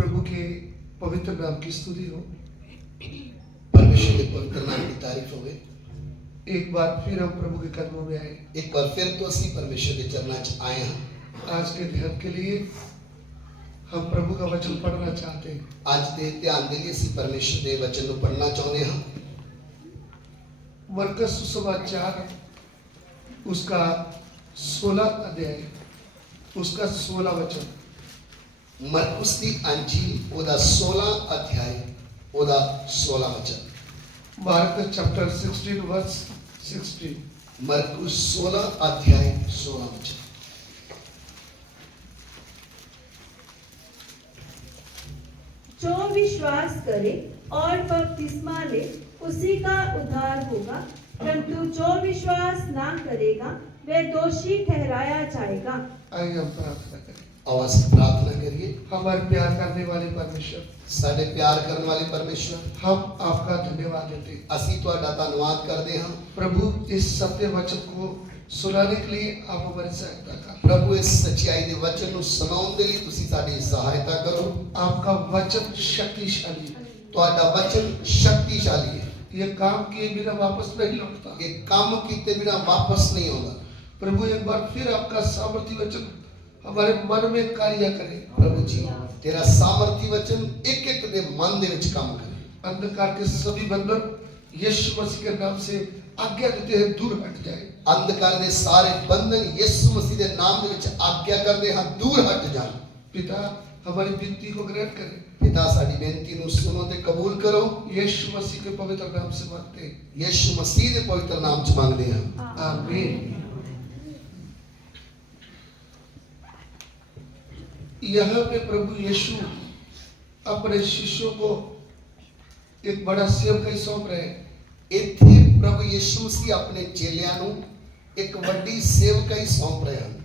प्रभु के पवित्र नाम की स्तुति हो। परमेश्वर के पवित्र नाम की तारीफ होवे। एक बार फिर हम प्रभु के कदमों में आए। एक बार फिर तो असी परमेश्वर के चरणों च आए हैं। आज के ध्यान के लिए हम प्रभु का वचन पढ़ना चाहते हैं। आज के ध्यान के लिए असी परमेश्वर के वचन को पढ़ना चाहते हैं। मरकुस सुसमाचार उसका 16 अध्याय उसका 16 वचन। मरकुस की अंजील ओदा 16 अध्याय ओदा 16 वचन। Mark's chapter 16 verse 16। मरकुस 16 अध्याय 16 वचन। जो विश्वास करे और बपतिस्मा ले उसी का उद्धार होगा, परंतु जो विश्वास ना करेगा वह दोषी ठहराया जाएगा। आइए हम प्रार्थना करें। आवाज से प्रार्थना करिए। हमारे प्यार करने वाले परमेश्वर, साडे प्यार करने वाले परमेश्वर, हम आपका धन्यवाद देते हैं। असी तुहाडा धन्यवाद करते हैं। प्रभु इस सत्य वचन को सुनाने के लिए आप हमारी सहायता करें। प्रभु इस सच्चाई के वचन को सुनाने के लिए तुसी साडी सहायता करो। आपका वचन शक्तिशाली है। तुहाडा वचन शक्तिशाली है। ये काम किए बिना वापस नहीं लौटता। ये काम कीते बिना वापस नहीं होगा। प्रभु एक बार फिर आपका सामर्थी वचन हमारे मन में कार्य करे। प्रभु जी तेरा सामर्थी वचन एक एक दे मन दे विच काम करे। अंधकार के सभी बंधन यीशु मसीह के नाम से आज्ञा देते हैं दूर हट जाए। अंधकार दे सारे बंधन यीशु मसीह दे नाम दे विच आज्ञा करदे हां दूर हट जान। पिता हमारी विनती को ग्रहण करें। पिता साडी बेनती नु सुनो ते कबूल करो। यीशु मसीह के पवित्र नाम से मांगते हैं। यीशु मसीह दे पवित्र नाम च मांगदे हां। आमीन। यहाँ पे प्रभु यीशु अपने शिष्यों को एक बड़ा सेवकाई सौंप रहे हैं। इत्थे प्रभु यीशु मसीह अपने चेलियां नु एक बड़ी सेवकाई सौंप रहे हैं।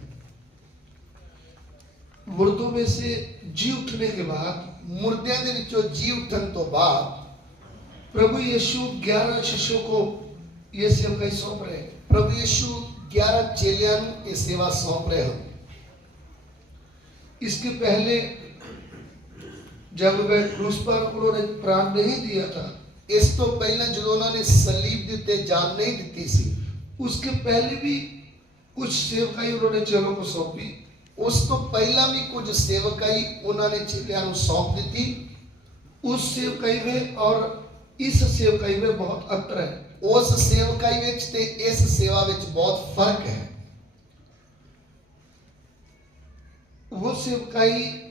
मुर्दों में से जी उठने के बाद, मुर्दियां दे विचों जी उठन तो बाद प्रभु यीशु 11 शिष्यों को ये सेवकाई सौंप रहे हैं। प्रभु यीशु 11 चेलियां नु ये सेवा सौंप रहे हैं। इसके पहले जब वे क्रूस पर उन्होंने प्राण नहीं दिया था, इस तो पहले जो उन्होंने सलीब दिते जान नहीं दी सी, उसके पहले भी कुछ सेवकाई उन्होंने चेलों को सौंपी। उस तो पहला भी कुछ सेवकाई उन्होंने चेलियां नु सौंप दी। उस सेवकाई में और इस सेवकाई में बहुत अंतर है। उस सेवकाई विच ते इस सेवा विच बहुत फर्क है। वो सेवकाई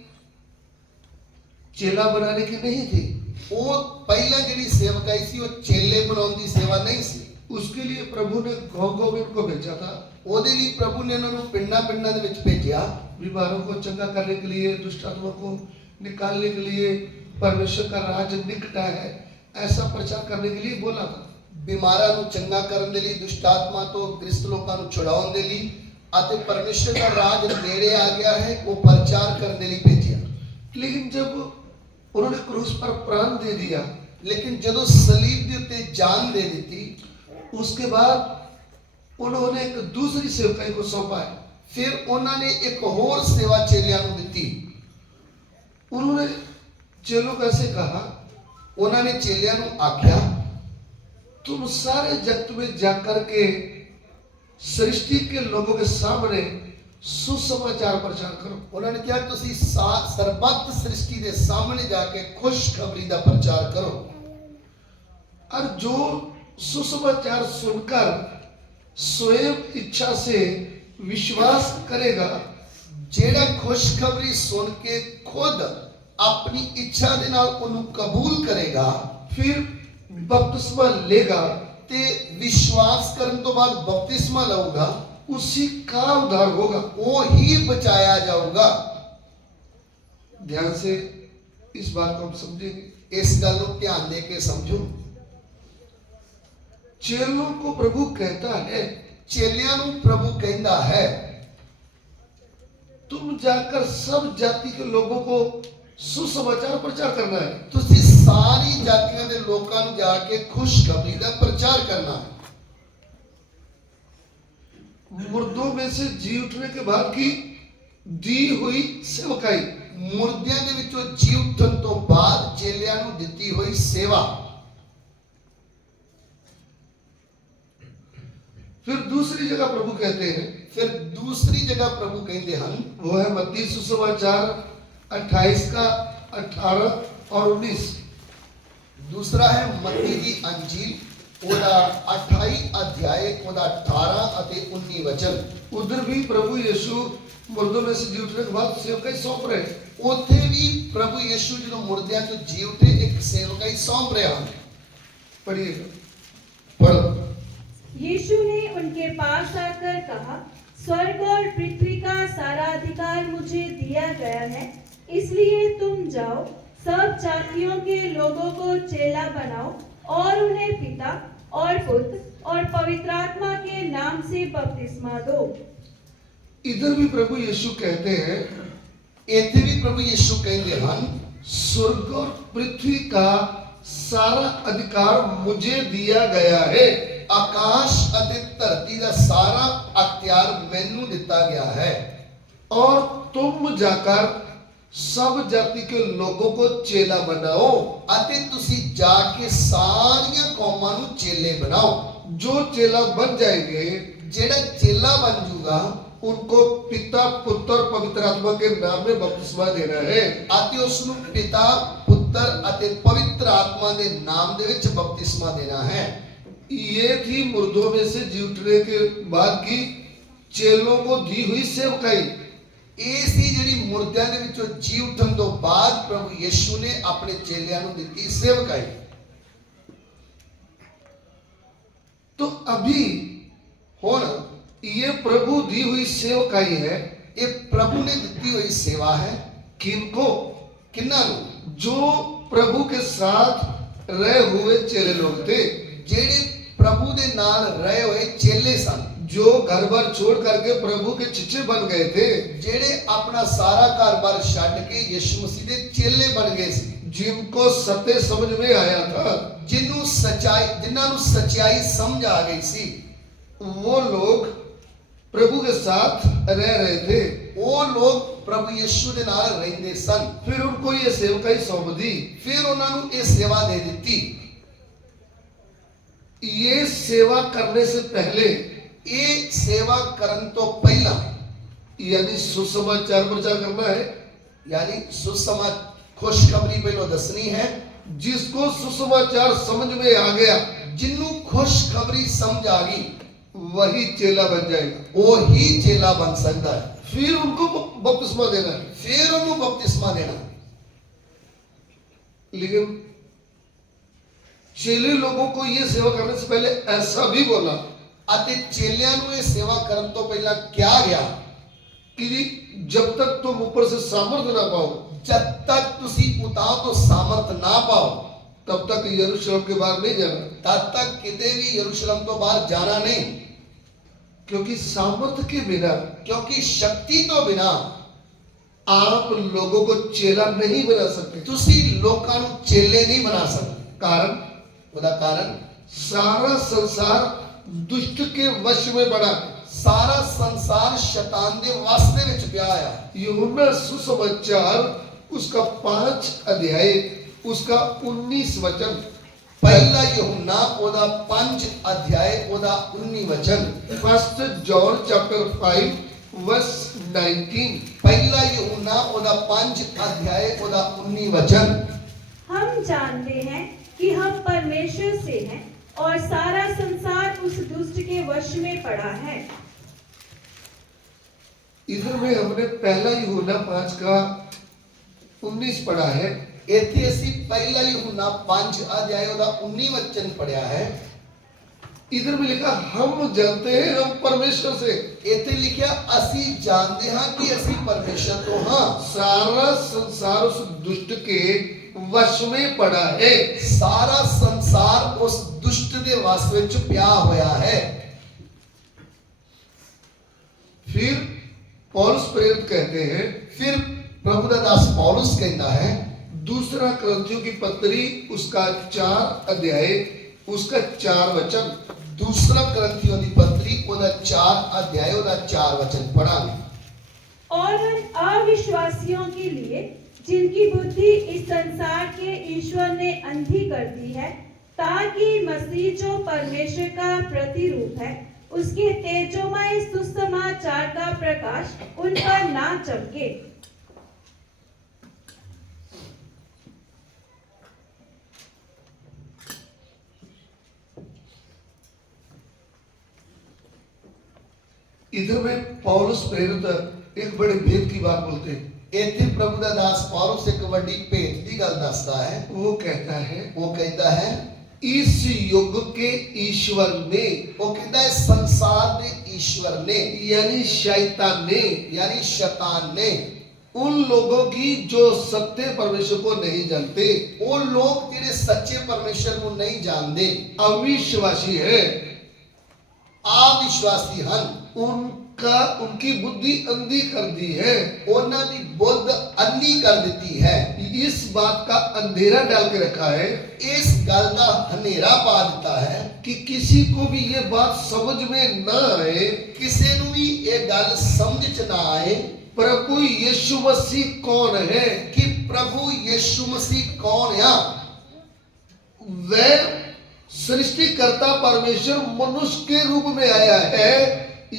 चेला बनाने की नहीं थी। वो पहला जिहड़ी सेवकाई सी वो चेले बनाउण दी सेवा नहीं सी। उसके लिए प्रभु ने गांव-गांव में उनको भेजा था। ओदे लिए प्रभु ने उन्होंने पिंडा-पिंडा दे विच भेजा। बीमारों को चंगा करने के लिए, दुष्ट आत्मा को निकालने के लिए, परमेश्वर का राज निकट है, ऐसा प्रचार करने के लिए बोला था। बीमारां नु चंगा करन दे लिए, दुष्ट आत्मा तो ग्रस्त लोकां नु छुड़ाउण दे लिए अते परमेश्वर का राज नेड़े आ गया है, वो प्रचार करने के लिए भेजा। लेकिन जब उन्होंने क्रूस पर प्राण दे दिया, लेकिन जदों सलीब दे उत्ते जान दे दी, उसके बाद उन्होंने एक दूसरी सेवकाई को सौंपा है। फिर उन्होंने एक और सेवा चेलियां नु दी। उन्होंने चेलों को ऐसे कहा, उन्होंने चेलियां नु आख्या तुम सारे जगत में जाकर के सृष्टि के लोगों के सामने सुसमाचार प्रचार करो। उन्होंने कहा तुसी सर्वत्र सृष्टि के सामने जाके खुशखबरी का प्रचार करो। और जो सुसमाचार सुनकर स्वयं इच्छा से विश्वास करेगा, जेड़ा खुशखबरी सुन के खुद अपनी इच्छा दे नाल उन्हें कबूल करेगा, फिर बपतिस्मा लेगा, ते विश्वास करने तो बाद बपतिस्मा लऊगा, उसी का उद्धार होगा, वो ही बचाया जाऊगा। ध्यान से इस बात को हम समझेंगे। इस गल को ध्यान दे के समझो। चेलों को प्रभु कहता है, चेलियां नु प्रभु कहता है तुम जाकर सब जाति के लोगों को सुसमाचार प्रचार करना है। तुसी सारी जातियां दे लोकां नु जाके खुशखबरी का प्रचार करना है। मुर्दों में से जी उठने के बाद की दी हुई सेवकाई, ਮੁਰਦਿਆਂ ਦੇ ਵਿੱਚੋਂ ਜੀ ਉੱਠਣ ਤੋਂ ਬਾਅਦ ਚੇਲਿਆਂ ਨੂੰ ਦਿੱਤੀ ਹੋਈ ਸੇਵਾ। फिर दूसरी जगह प्रभु कहते हैं, ਫਿਰ ਦੂਸਰੀ ਜਗ੍ਹਾ ਪ੍ਰਭੂ ਕਹਿੰਦੇ ਹਨ, वो है मत्ती सुसमाचार 28 का 18 और 19। ਦੂਸਰਾ ਹੈ ਮੱਤੀ ਦੀ ਅੰਜੀਲ ਉਹਦਾ 28 ਅਧਿਆਇ ਉਹਦਾ 18 ਅਤੇ 19 ਵਚਨ। उधर भी प्रभु यीशु मुर्दों में से जी उठने के बाद सेवकाई सौंप रहे हैं। ਉੱਥੇ ਵੀ ਪ੍ਰਭੂ ਯਿਸੂ ਜਦੋਂ ਮੁਰਦਿਆਂ ਤੋਂ ਜੀ ਉੱਠੇ ਇੱਕ ਸੇਵਕਾਈ ਸੌਂਪ ਰਹੇ ਹਨ। पढ़िएगा। ਪੜ੍ਹੋ। यीशु ने उनके पास आकर कहा, स्वर्ग और पृथ्वी का सारा अधिकार मुझे दिया गया है, इसलिए तुम जाओ, सब जातियों के लोगों को चेला बनाओ और उन्हें पिता और पुत्र और पवित्र आत्मा के नाम से बपतिस्मा दो। इधर भी प्रभु यीशु कहते हैं, ਇੱਥੇ ਵੀ ਪ੍ਰਭੂ ਯਿਸੂ ਕਹਿੰਦੇ ਹਨ, स्वर्ग और पृथ्वी का सारा अधिकार मुझे दिया गया है, ਆਕਾਸ਼ ਅਤੇ ਧਰਤੀ ਦਾ ਸਾਰਾ ਅਖਤਿਆਰ ਮੈਨੂੰ ਦਿੱਤਾ ਗਿਆ ਹੈ। और तुम जाकर सब जाति के लोगों को चेला बनाओ। ਅਤੇ ਤੁਸੀਂ ਜਾ ਕੇ ਸਾਰੀਆਂ ਕੌਮਾਂ ਨੂੰ ਚੇਲੇ ਬਣਾਓ। जो चेला बन जाएंगे ਜਿਹੜਾ ਚੇਲਾ ਬਣ ਜੂਗਾ उनको पिता पुत्र और पवित्र आत्मा के नाम में बपतिस्मा देना है। ਅਤੇ ਉਸ ਨੂੰ ਪਿਤਾ ਪੁੱਤਰ ਅਤੇ ਪਵਿੱਤਰ ਆਤਮਾ ਦੇ ਨਾਮ ਦੇ ਵਿੱਚ ਬਪਤਿਸਮਾ ਦੇਣਾ ਹੈ। ये थी मुर्दों में से जी उठने के बाद की चेलों को दी हुई सेवकाई। ਇਹ ਸੀ ਜਿਹੜੀ ਮੁਰਦਿਆਂ ਦੇ ਵਿੱਚੋਂ ਜੀ ਉੱਠਣ ਤੋਂ ਬਾਅਦ ਪ੍ਰਭੂ ਯਿਸੂ ਨੇ ਆਪਣੇ ਚੇਲਿਆਂ ਨੂੰ ਦਿੱਤੀ ਸੇਵਕਾਈ। तो अभी ਹੁਣ ये प्रभु दी हुई सेवकाई है। ਇਹ ਪ੍ਰਭੂ ਨੇ ਦਿੱਤੀ ਹੋਈ ਸੇਵਾ ਹੈ। किनको? ਕਿਹਨਾਂ ਨੂੰ? जो प्रभु के साथ रहे हुए चेले लोग थे, ਜਿਹੜੇ ਪ੍ਰਭੂ ਦੇ ਨਾਲ ਰਹੇ ਹੋਏ ਚੇਲੇ ਸਨ, जो घर बार छोड़ करके प्रभु के चिच्चे बन गए थे, ਜਿਹੜੇ ਆਪਣਾ ਸਾਰਾ ਘਰ-ਬਾਰ ਛੱਡ ਕੇ ਯਿਸੂ ਮਸੀਹ ਦੇ ਚੇਲੇ ਬਣ ਗਏ ਸੀ, जिनको सत्य समझ में आया था, ਜਿਨ੍ਹਾਂ ਨੂੰ ਸੱਚਾਈ ਸਮਝ ਆ ਗਈ ਸੀ, वो लोग प्रभु के साथ रह रहे थे। ਉਹ ਲੋਕ ਪ੍ਰਭੂ ਯਿਸੂ ਦੇ ਨਾਲ ਰਹਿੰਦੇ ਸਨ। फिर उनको ये सेवकाई सौंप दी। ਫਿਰ ਉਹਨਾਂ ਨੂੰ ਇਹ ਸੇਵਾ ਦੇ ਦਿੱਤੀ। ये सेवा करने से पहले, ਇਹ ਸੇਵਾ ਕਰਨ ਤੋਂ ਪਹਿਲਾਂ यानी सुसमाचार प्रचार करना है। यानी सुसमाचार खुशखबरी ਪਹਿਲਾਂ ਦੱਸਣੀ ਹੈ। जिसको सुसमाचार समझ में आ गया, ਜਿਹਨੂੰ खुशखबरी समझ आ गई, वही चेला बन जाएगा। ਉਹ ਹੀ ਚੇਲਾ ਬਣ ਸਕਦਾ ਹੈ। फिर उनको बपतिस्मा देना है। ਫਿਰ ਉਹਨੂੰ ਬਪਤਿਸਮਾ ਦੇਣਾ। लेकिन चेले लोगों को ये सेवा करने से पहले ऐसा भी बोला ਅਤੇ ਚੇਲਿਆਂ ਨੂੰ ਇਹ ਸੇਵਾ ਕਰਨ ਤੋਂ ਪਹਿਲਾਂ ਕਿਹਾ ਗਿਆ कि जब तक तुम ऊपर से सामर्थ ना पाओ, जब तक ਤੁਸੀਂ ਉਤਾਂ ਤੋਂ ਸਾਮਰਥ ਨਾ ਪਾਓ, तब तक यरूशलेम के बाहर नहीं जाना। ਤਦ ਤੱਕ ਕਿਤੇ ਵੀ ਯਰੂਸ਼ਲਮ ਤੋਂ ਬਾਹਰ ਜਾਣਾ ਨਹੀਂ। क्योंकि सामर्थ के बिना ਕਿਉਂਕਿ ਸ਼ਕਤੀ ਤੋਂ ਬਿਨਾ आप लोगों को चेला नहीं बना सकते। ਤੁਸੀਂ ਲੋਕਾਂ ਨੂੰ ਚੇਲੇ ਨਹੀਂ ਬਣਾ ਸਕਦੇ। कारण, ਉਹਦਾ ਕਾਰਨ सारा संसार दुष्ट के वश में पड़ा है। ਸਾਰਾ ਸੰਸਾਰ ਸ਼ੈਤਾਨ ਦੇ ਵਸ ਦੇ ਵਿੱਚ ਪਿਆ ਆ। यूहन्ना सुसमाचार उसका 5 अध्याय उसका 19 वचन। ਪਹਿਲਾ ਯਹੂਨਾ ਉਹਦਾ 5 ਅਧਿਆਇ ਉਹਦਾ 19 ਵਚਨ। 1 John chapter 5 verse 19। ਪਹਿਲਾ ਯਹੂਨਾ ਉਹਦਾ 5 ਅਧਿਆਇ ਉਹਦਾ 19 ਵਚਨ। हम जानते हैं कि हम परमेश्वर से हैं और सारा संसार उस दुष्ट के वश में पड़ा है। इधर में हमने पहला यूहन्ना 5 का 19 पढ़ा है। ਇੱਥੇ ਅਸੀਂ ਪਹਿਲਾ ਯਹੂਨਾ 5 ਅਧਿਆਇ ਉਹਦਾ 19 ਵਚਨ ਪੜਿਆ ਹੈ। इधर में लिखा हम जानते हैं हम परमेश्वर से। ਇੱਥੇ ਲਿਖਿਆ ਅਸੀਂ ਜਾਣਦੇ ਹਾਂ ਕਿ ਅਸੀਂ ਪਰਮੇਸ਼ਰ ਤੋਂ ਹਾਂ। सारा संसार उस दुष्ट के वश में पड़ा है। ਸਾਰਾ ਸੰਸਾਰ ਉਸ ਦੁਸ਼ਟ ਦੇ ਵਸ ਵਿੱਚ ਪਿਆ ਹੋਇਆ ਹੈ। फिर पौलुस प्रेरित कहते हैं, ਫਿਰ ਪ੍ਰਭੂ ਦਾ ਦਾਸ ਪੌਲੁਸ ਕਹਿੰਦਾ ਹੈ, दूसरा करंथियों की पत्री उसका 4 अध्याय उसका 4 वचन। ਦੂਸਰਾ ਕਰੰਥੀਆਂ ਦੀ ਪੱਤਰੀ ਉਹਦਾ 4 ਅਧਿਆਇ ਉਹਦਾ 4 ਵਚਨ ਪੜਾਂਗੇ। और अविश्वासियों के लिए, जिनकी बुद्धि इस संसार के ईश्वर ने अंधी कर दी है, ताकि मसीह जो परमेश्वर का प्रतिरूप है, उसके तेजोमय सुसमाचार का प्रकाश उन पर ना चमके। इधर में पौलुस प्रेरित एक बड़े भेद की बात बोलते हैं। ਇੱਥੇ ਪ੍ਰਭੂ ਦਾ ਦਾਸ ਪੌਲੁਸ ਇੱਕ ਵੱਡੀ ਭੇਤ ਦੀ ਗੱਲ ਦੱਸਦਾ ਹੈ। वो कहता है, ਉਹ ਕਹਿੰਦਾ ਹੈ इस युग के ईश्वर ने, ਉਹ ਕਹਿੰਦਾ ਹੈ ਸੰਸਾਰ ਦੇ ਈਸ਼ਵਰ ਨੇ यानी शैतान ने, यानी शैतान ने उन लोगों की जो सत्य परमेश्वर को नहीं जानते, ਉਹ ਲੋਕ ਜਿਹੜੇ ਸੱਚੇ ਪਰਮੇਸ਼ਰ ਨੂੰ ਨਹੀਂ ਜਾਣਦੇ, अविश्वासी है, अविश्वासी ਹਨ, उनकी बुद्धि अंधी कर दी है, ਉਹਨਾਂ ਦੀ ਬੁੱਧ ਅੰਨੀ ਕਰ ਦਿੱਤੀ ਹੈ। इस बात का अंधेरा डाल के रखा है ਇਸ ਗੱਲ ਦਾ ਹਨੇਰਾ ਪਾ ਦਿੱਤਾ ਹੈ कि किसी को भी ये बात समझ में ना आए ਕਿਸੇ ਨੂੰ ਵੀ ਇਹ ਗੱਲ समझ ਚ ना आए प्रभु यीशु मसीह कौन है। कि प्रभु यीशु मसीह कौन है। वह सृष्टिकर्ता परमेश्वर मनुष्य के रूप में आया है,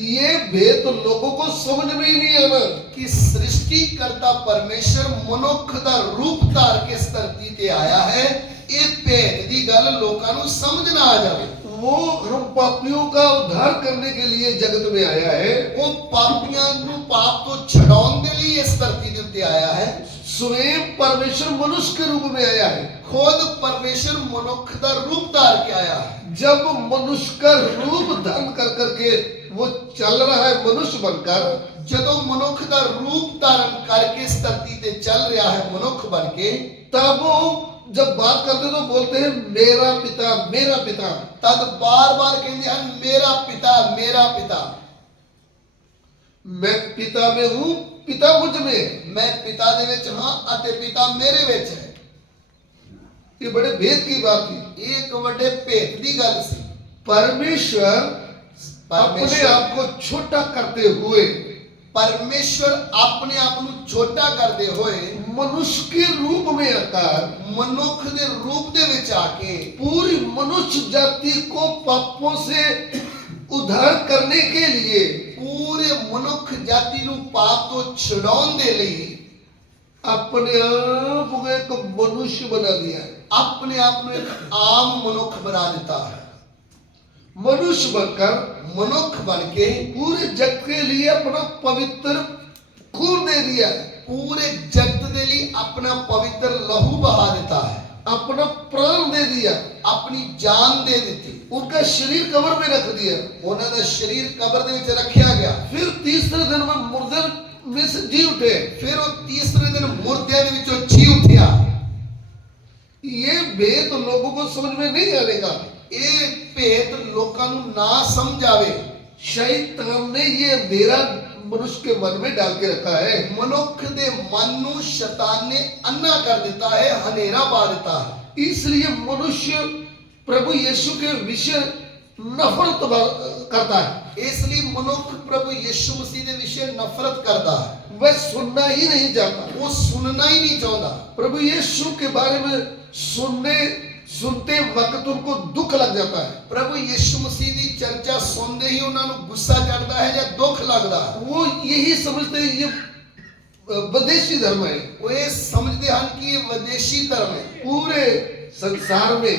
ये भेद तो लोगों को समझ में ही नहीं आना कि सृष्टिकर्ता परमेश्वर मनुख का रूप धार के इस धरती ते आया है। ये भेद की गल लोकां नूं समझ ना आ जावे। वो हम पापियों का उद्धार करने के लिए जगत में आया है, वो पापियां नूं पाप तो छुड़ाउण दे लई इस धरती दे उत्ते आया है। स्वयं परमेश्वर मनुष्य के रूप में आया है, खुद परमेश्वर मनुख का रूप धार के आया है। जब मनुष्य का रूप धारण कर करके वो चल रहा है मनुष्य बनकर, जदों मनुख का रूप धारण करके इस धरती ते चल रहा है मनुख बन के, तब वो जब बात करते तो बोलते हैं मेरा पिता मेरा पिता, तद बार बार कहते हैं मेरा पिता मेरा पिता। मैं पिता में हूँ, पिता मुझ में, मैं पिता दे विच हां अते पिता मेरे विच है। ये बड़े भेद की बात थी। एक बड़े भेद की गल सी। परमेश्वर अपने आप को छोटा करते हुए, परमेश्वर अपने आप को छोटा करते हुए मनुष्य के रूप में आकर मनुख के रूप दे विच आके पूरी मनुष्य जाति को पापों से उद्धार करने के लिए, पूरे मनुख जाति नु पाप तो छुड़ाउण दे लई अपने आप को एक मनुष्य बना दिया है। अपने आप को एक आम मनुख बना देता है। मनुष्य बनकर मनुख बन के पूरे जगत के लिए अपना पवित्र खून दे दिया है, पूरे जगत के लिए अपना पवित्र लहू बहा देता है, अपना प्राण दे दिया, अपनी जान दे दी। उनका शरीर कब्र में रख दिया, उन्हों का शरीर कब्र दे विच रखा गया। फिर तीसरे दिन में मुर्दे में से जी उठे, फिर वो तीसरे दिन मुर्दे दे विचों जी उठा। ये भेद लोगों को समझ में नहीं आने का, ये भेद लोकां नूं ना समझ आवे। शैतान ने ये अंधेरा मनुष्य के मन में डाल के रखा है। मनुख दे मन नूं शैतान ने अन्ना कर देता है, हनेरा पा देता है। इसलिए मनुष्य प्रभु यीशु के विषय नफरत करता है, इसलिए मनुख प्रभु यीशु मसीह के विषय नफरत करता है। वह सुनना ही नहीं चाहता, वो सुनना ही नहीं चाहता। प्रभु यीशु के बारे में सुनते वक्त उनको दुख लग जाता है। प्रभु यीशु मसीह की चर्चा सुनते ही उन्होंने गुस्सा चढ़ता है या दुख लगता है। वो यही समझते हैं ये विदेशी धर्म है, वो ये समझते हैं कि ये विदेशी धर्म है। पूरे संसार में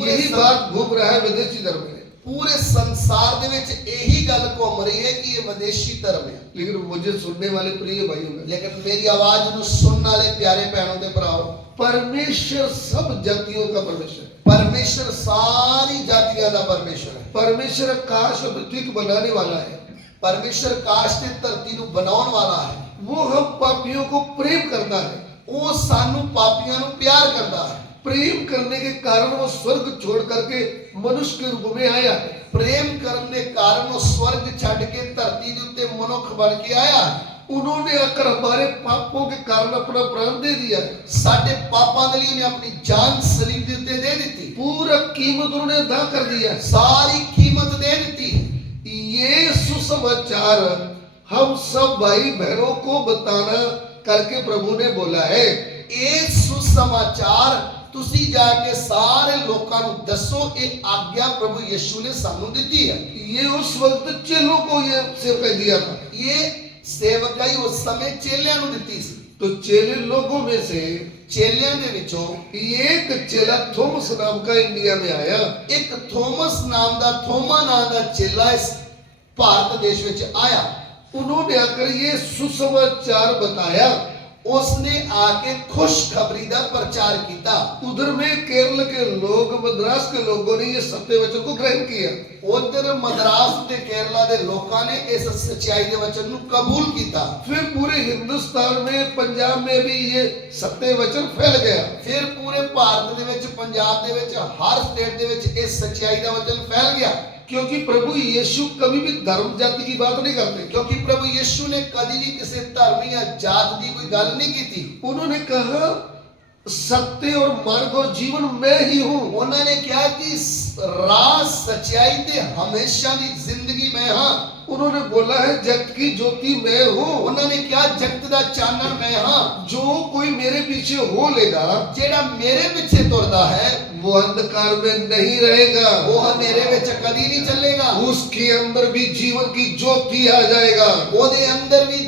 यही बात घूम रहा है, विदेशी धर्म है। पूरे संसार दे विच यही गल घूम रही है कि ये विदेशी धर्म है। लेकिन मुझे सुनने वाले प्रिय भाइयों में, लेकिन मेरी आवाज नूं सुनने वाले प्यारे भैनों ते भराओ, परमेश्वर सब जातियों का परमेश्वर है। परमेश्वर सारी जातियों का परमेश्वर है। परमेश्वर आकाश और पृथ्वी को बनाने वाला है। परमेश्वर आकाश ते धरती नूं बनाउण वाला है। वो हम पापियों को प्रेम करता है, वो सानू पापियां नूं प्यार करता है। प्रेम करने के कारण वो स्वर्ग छोड़ करके मनुष्य के रूप में आया है। प्रेम करने के कारण वो स्वर्ग छड़ के धरती के उत्ते मनुख बन के आया। उन्होंने आकर हमारे पापों के कारण अपना प्राण दे दिया, साडे पापां दे लिए अपनी जान सलीब दे उत्ते दे दी। पूरा कीमत उन्होंने अदा कर दिया, सारी कीमत दे दी। ये सुसमाचार हम सब भाई बहनों को बताना करके प्रभु ने बोला है। ਇਹ ਸੁਸਮਾਚਾਰ ਤੁਸੀਂ ਜਾ ਕੇ ਸਾਰੇ ਲੋਕਾਂ ਨੂੰ ਦੱਸੋ, ਇਹ ਆਗਿਆ ਪ੍ਰਭੂ ਯਿਸੂ ਨੇ ਸਾਨੂੰ ਦਿੱਤੀ ਹੈ। ये उस वक्त चेलों को ये सेवकाई दिया था। ਇਹ ਸੇਵਕਾਈ ਉਸ ਸਮੇਂ ਚੇਲਿਆਂ ਨੂੰ ਦਿੱਤੀ ਸੀ। तो चेले लोगों में से ਚੇਲਿਆਂ ਦੇ ਵਿੱਚੋਂ एक चेला थॉमस नाम का इंडिया में आया। ਇੱਕ ਥੋਮਸ ਨਾਮ ਦਾ, ਥੋਮਾ ਨਾਮ ਦਾ ਚੇਲਾ ਇਸ ਭਾਰਤ ਦੇਸ਼ ਵਿੱਚ ਆਇਆ। उन्होंने आकर ये सुसमाचार बताया। उसने आके खुशखबरी का प्रचार किया। उधर में केरल के लोग, मद्रास के लोगों ने ये सत्य वचन को ग्रहण किया। उधर मद्रास के केरला के लोगों ने इस सच्चाई के वचन को कबूल किया। फिर पूरे हिंदुस्तान में, पंजाब में भी ये सत्य वचन फैल गया। फिर पूरे भारत दे विच, पंजाब दे विच, हर स्टेट दे विच इस सच्चाई का वचन फैल गया। क्योंकि प्रभु यीशु कभी भी धर्म जाति की बात नहीं करते। क्योंकि प्रभु यीशु ने कभी भी किसी धर्म या जात की कोई गल नहीं की थी। उन्होंने कहा सत्य और मार्ग और जीवन मैं ही हूं। उन्होंने कहा कि राह, सच्चाई ते हमेशा की जिंदगी मैं हां। उन्होंने बोला है जगत की ज्योति मैं हूं। उन्होंने कहा जगत दा चानन मैं हां। जो कोई मेरे पीछे हो लेगा, जेड़ा मेरे पीछे तुरदा है, वो अंधकार में नहीं रहेगा, वो मेरे विच कदी नहीं चलेगा। उसके अंदर भी जीवन की ज्योति आ जाएगा, ओदे अंदर भी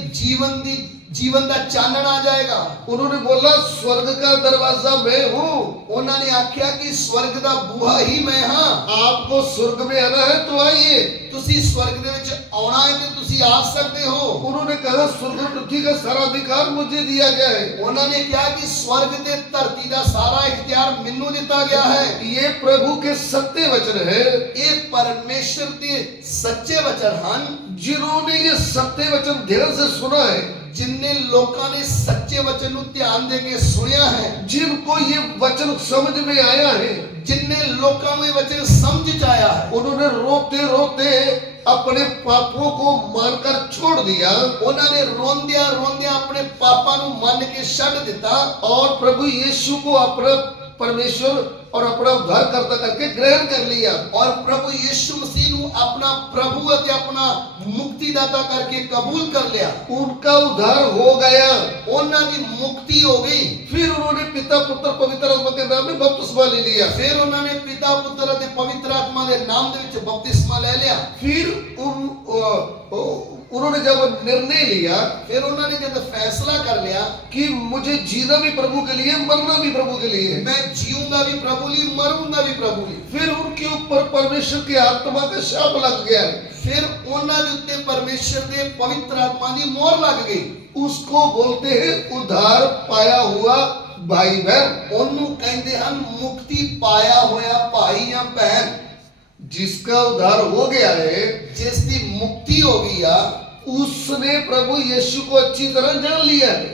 जीवन दा चानन आ जाएगा। उन्होंने बोला स्वर्ग का दरवाजा मैं हूं। उन्होंने आख्या कि स्वर्ग दा बूहा ही मैं हां। आपको स्वर्ग में आना है तो आइए। तुसी स्वर्ग दे विच आउणा है ते तुसी आ सकते हो। उन्होंने कहा स्वर्ग और पृथ्वी का सारा अधिकार मुझे दिया गया है। उन्होंने कहा कि स्वर्ग ते धरती दा सारा इख्तियार मैनू दिता गया है। ये प्रभु के सत्य वचन है। ये परमेश्वर के सच्चे वचन हन। जिन्होंने ये सत्य वचन ध्यान से सुना है, जिन्ने लोगों ने सच्चे वचन को ध्यान देके सुनिया है, जिनको ये वचन समझ में आया है, जिन्ने लोगों को ये वचन समझ आया है, उन्होंने रोते रोते अपने पापों को मानकर छोड़ दिया। उन्होंने रोंदिया रोंदिया अपने पापा को मान के छड़ दिता और प्रभु यीशु को अपना परमेश्वर और अपना उद्धारकर्ता करके ग्रहण कर लिया। और प्रभु यीशु मसीह को अपना प्रभु और अपना मुक्तिदाता करके कबूल कर लिया। उनका उद्धार हो गया, उन्होंने मुक्ति हो गई। फिर उन्होंने पिता पुत्र पवित्र आत्मा के नाम में बपतिस्मा ले लिया। फिर उन्होंने पिता पुत्र और पवित्र आत्मा के नाम दे विच बपतिस्मा ले लिया। फिर उन्होंने जब निर्णय लिया, फिर उन्होंने जब फैसला कर लिया कि मुझे जीना भी प्रभु के लिए, मरना भी प्रभु के लिए है, मैं जीऊंगा भी प्रभु लिए, मरूंगा भी प्रभु लिए। फिर उनके ऊपर परमेश्वर की आत्मा का शाप लग गया है। फिर उन्होंने उत्ते परमेश्वर के पवित्र आत्मा की मोहर लग गई। उसको बोलते हैं उद्धार पाया हुआ भाई बहन। ओनू कहते हैं मुक्ति पाया होया भाई या बहन। जिसका उद्धार हो गया है, जिसकी मुक्ति हो गई है, उसने प्रभु यीशु को अच्छी तरह जान लिया है।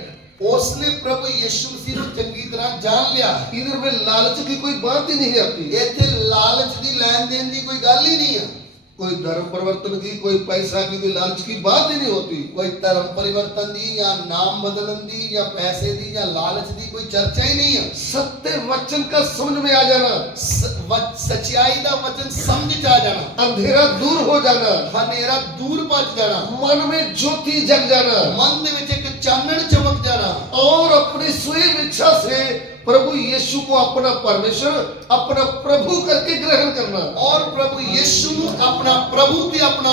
उसने प्रभु यीशु मसीह को चंगी तरह जान लिया। इधर में लालच की कोई बात ही नहीं आती। इत्थे लालच की लेन देन की कोई गल ही नहीं है। कोई धर्म परिवर्तन की, कोई पैसा की, कोई लालच की बात ही नहीं होती। कोई धर्म परिवर्तन दी या नाम बदलन दी या पैसे दी या लालच दी कोई चर्चा ही नहीं है। सत्य वचन का समझ में आ जाना, सच्चाई का वचन समझ आ जाना, अंधेरा दूर हो जाना, हनेरा दूर भज जाना, मन में ज्योति जग जाना, मन दे विच एक चानन चमक जाना और अपनी स्वयं इच्छा से प्रभु यीशु को अपना परमेश्वर, अपना प्रभु करके ग्रहण करना और प्रभु यीशु को अपना प्रभु ते अपना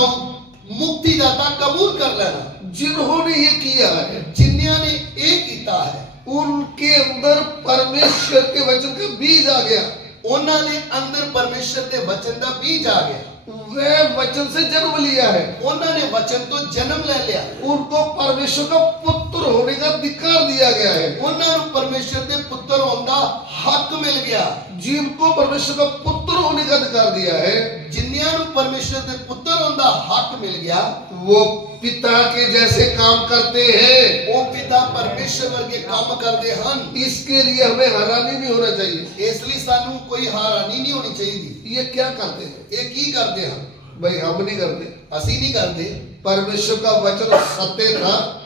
मुक्तिदाता कबूल कर लेना। जिन्होंने ये किया है, जिन्होंने ने ये किया है, उनके अंदर परमेश्वर के वचन का बीज आ गया। उन्होंने अंदर परमेश्वर के वचन का बीज आ गया। वे वचन से जन्म लिया है। उन्होंने वचन तो जन्म ले लिया। उनको परमेश्वर का पुत्र होने का अधिकार दिया गया है। उन्होंने परमेश्वर के पुत्र होने का हक मिल गया। जिनको परमेश्वर का पुत्र होने का अधिकार दिया है, जिन्होंने परमेश्वर के पुत्र होने का हक मिल गया, वो पिता के जैसे काम करते हैं। वो पिता परमेश्वर वर्गे काम करते हैं। इसके लिए हमें हैरानी नहीं होना चाहिए। इसलिए सानू कोई हैरानी नहीं होनी चाहिए। ये क्या करते हैं? ये की करते हैं? भाई हम नहीं करते। असी नहीं करते। परमेश्वर का वचन सत्य था,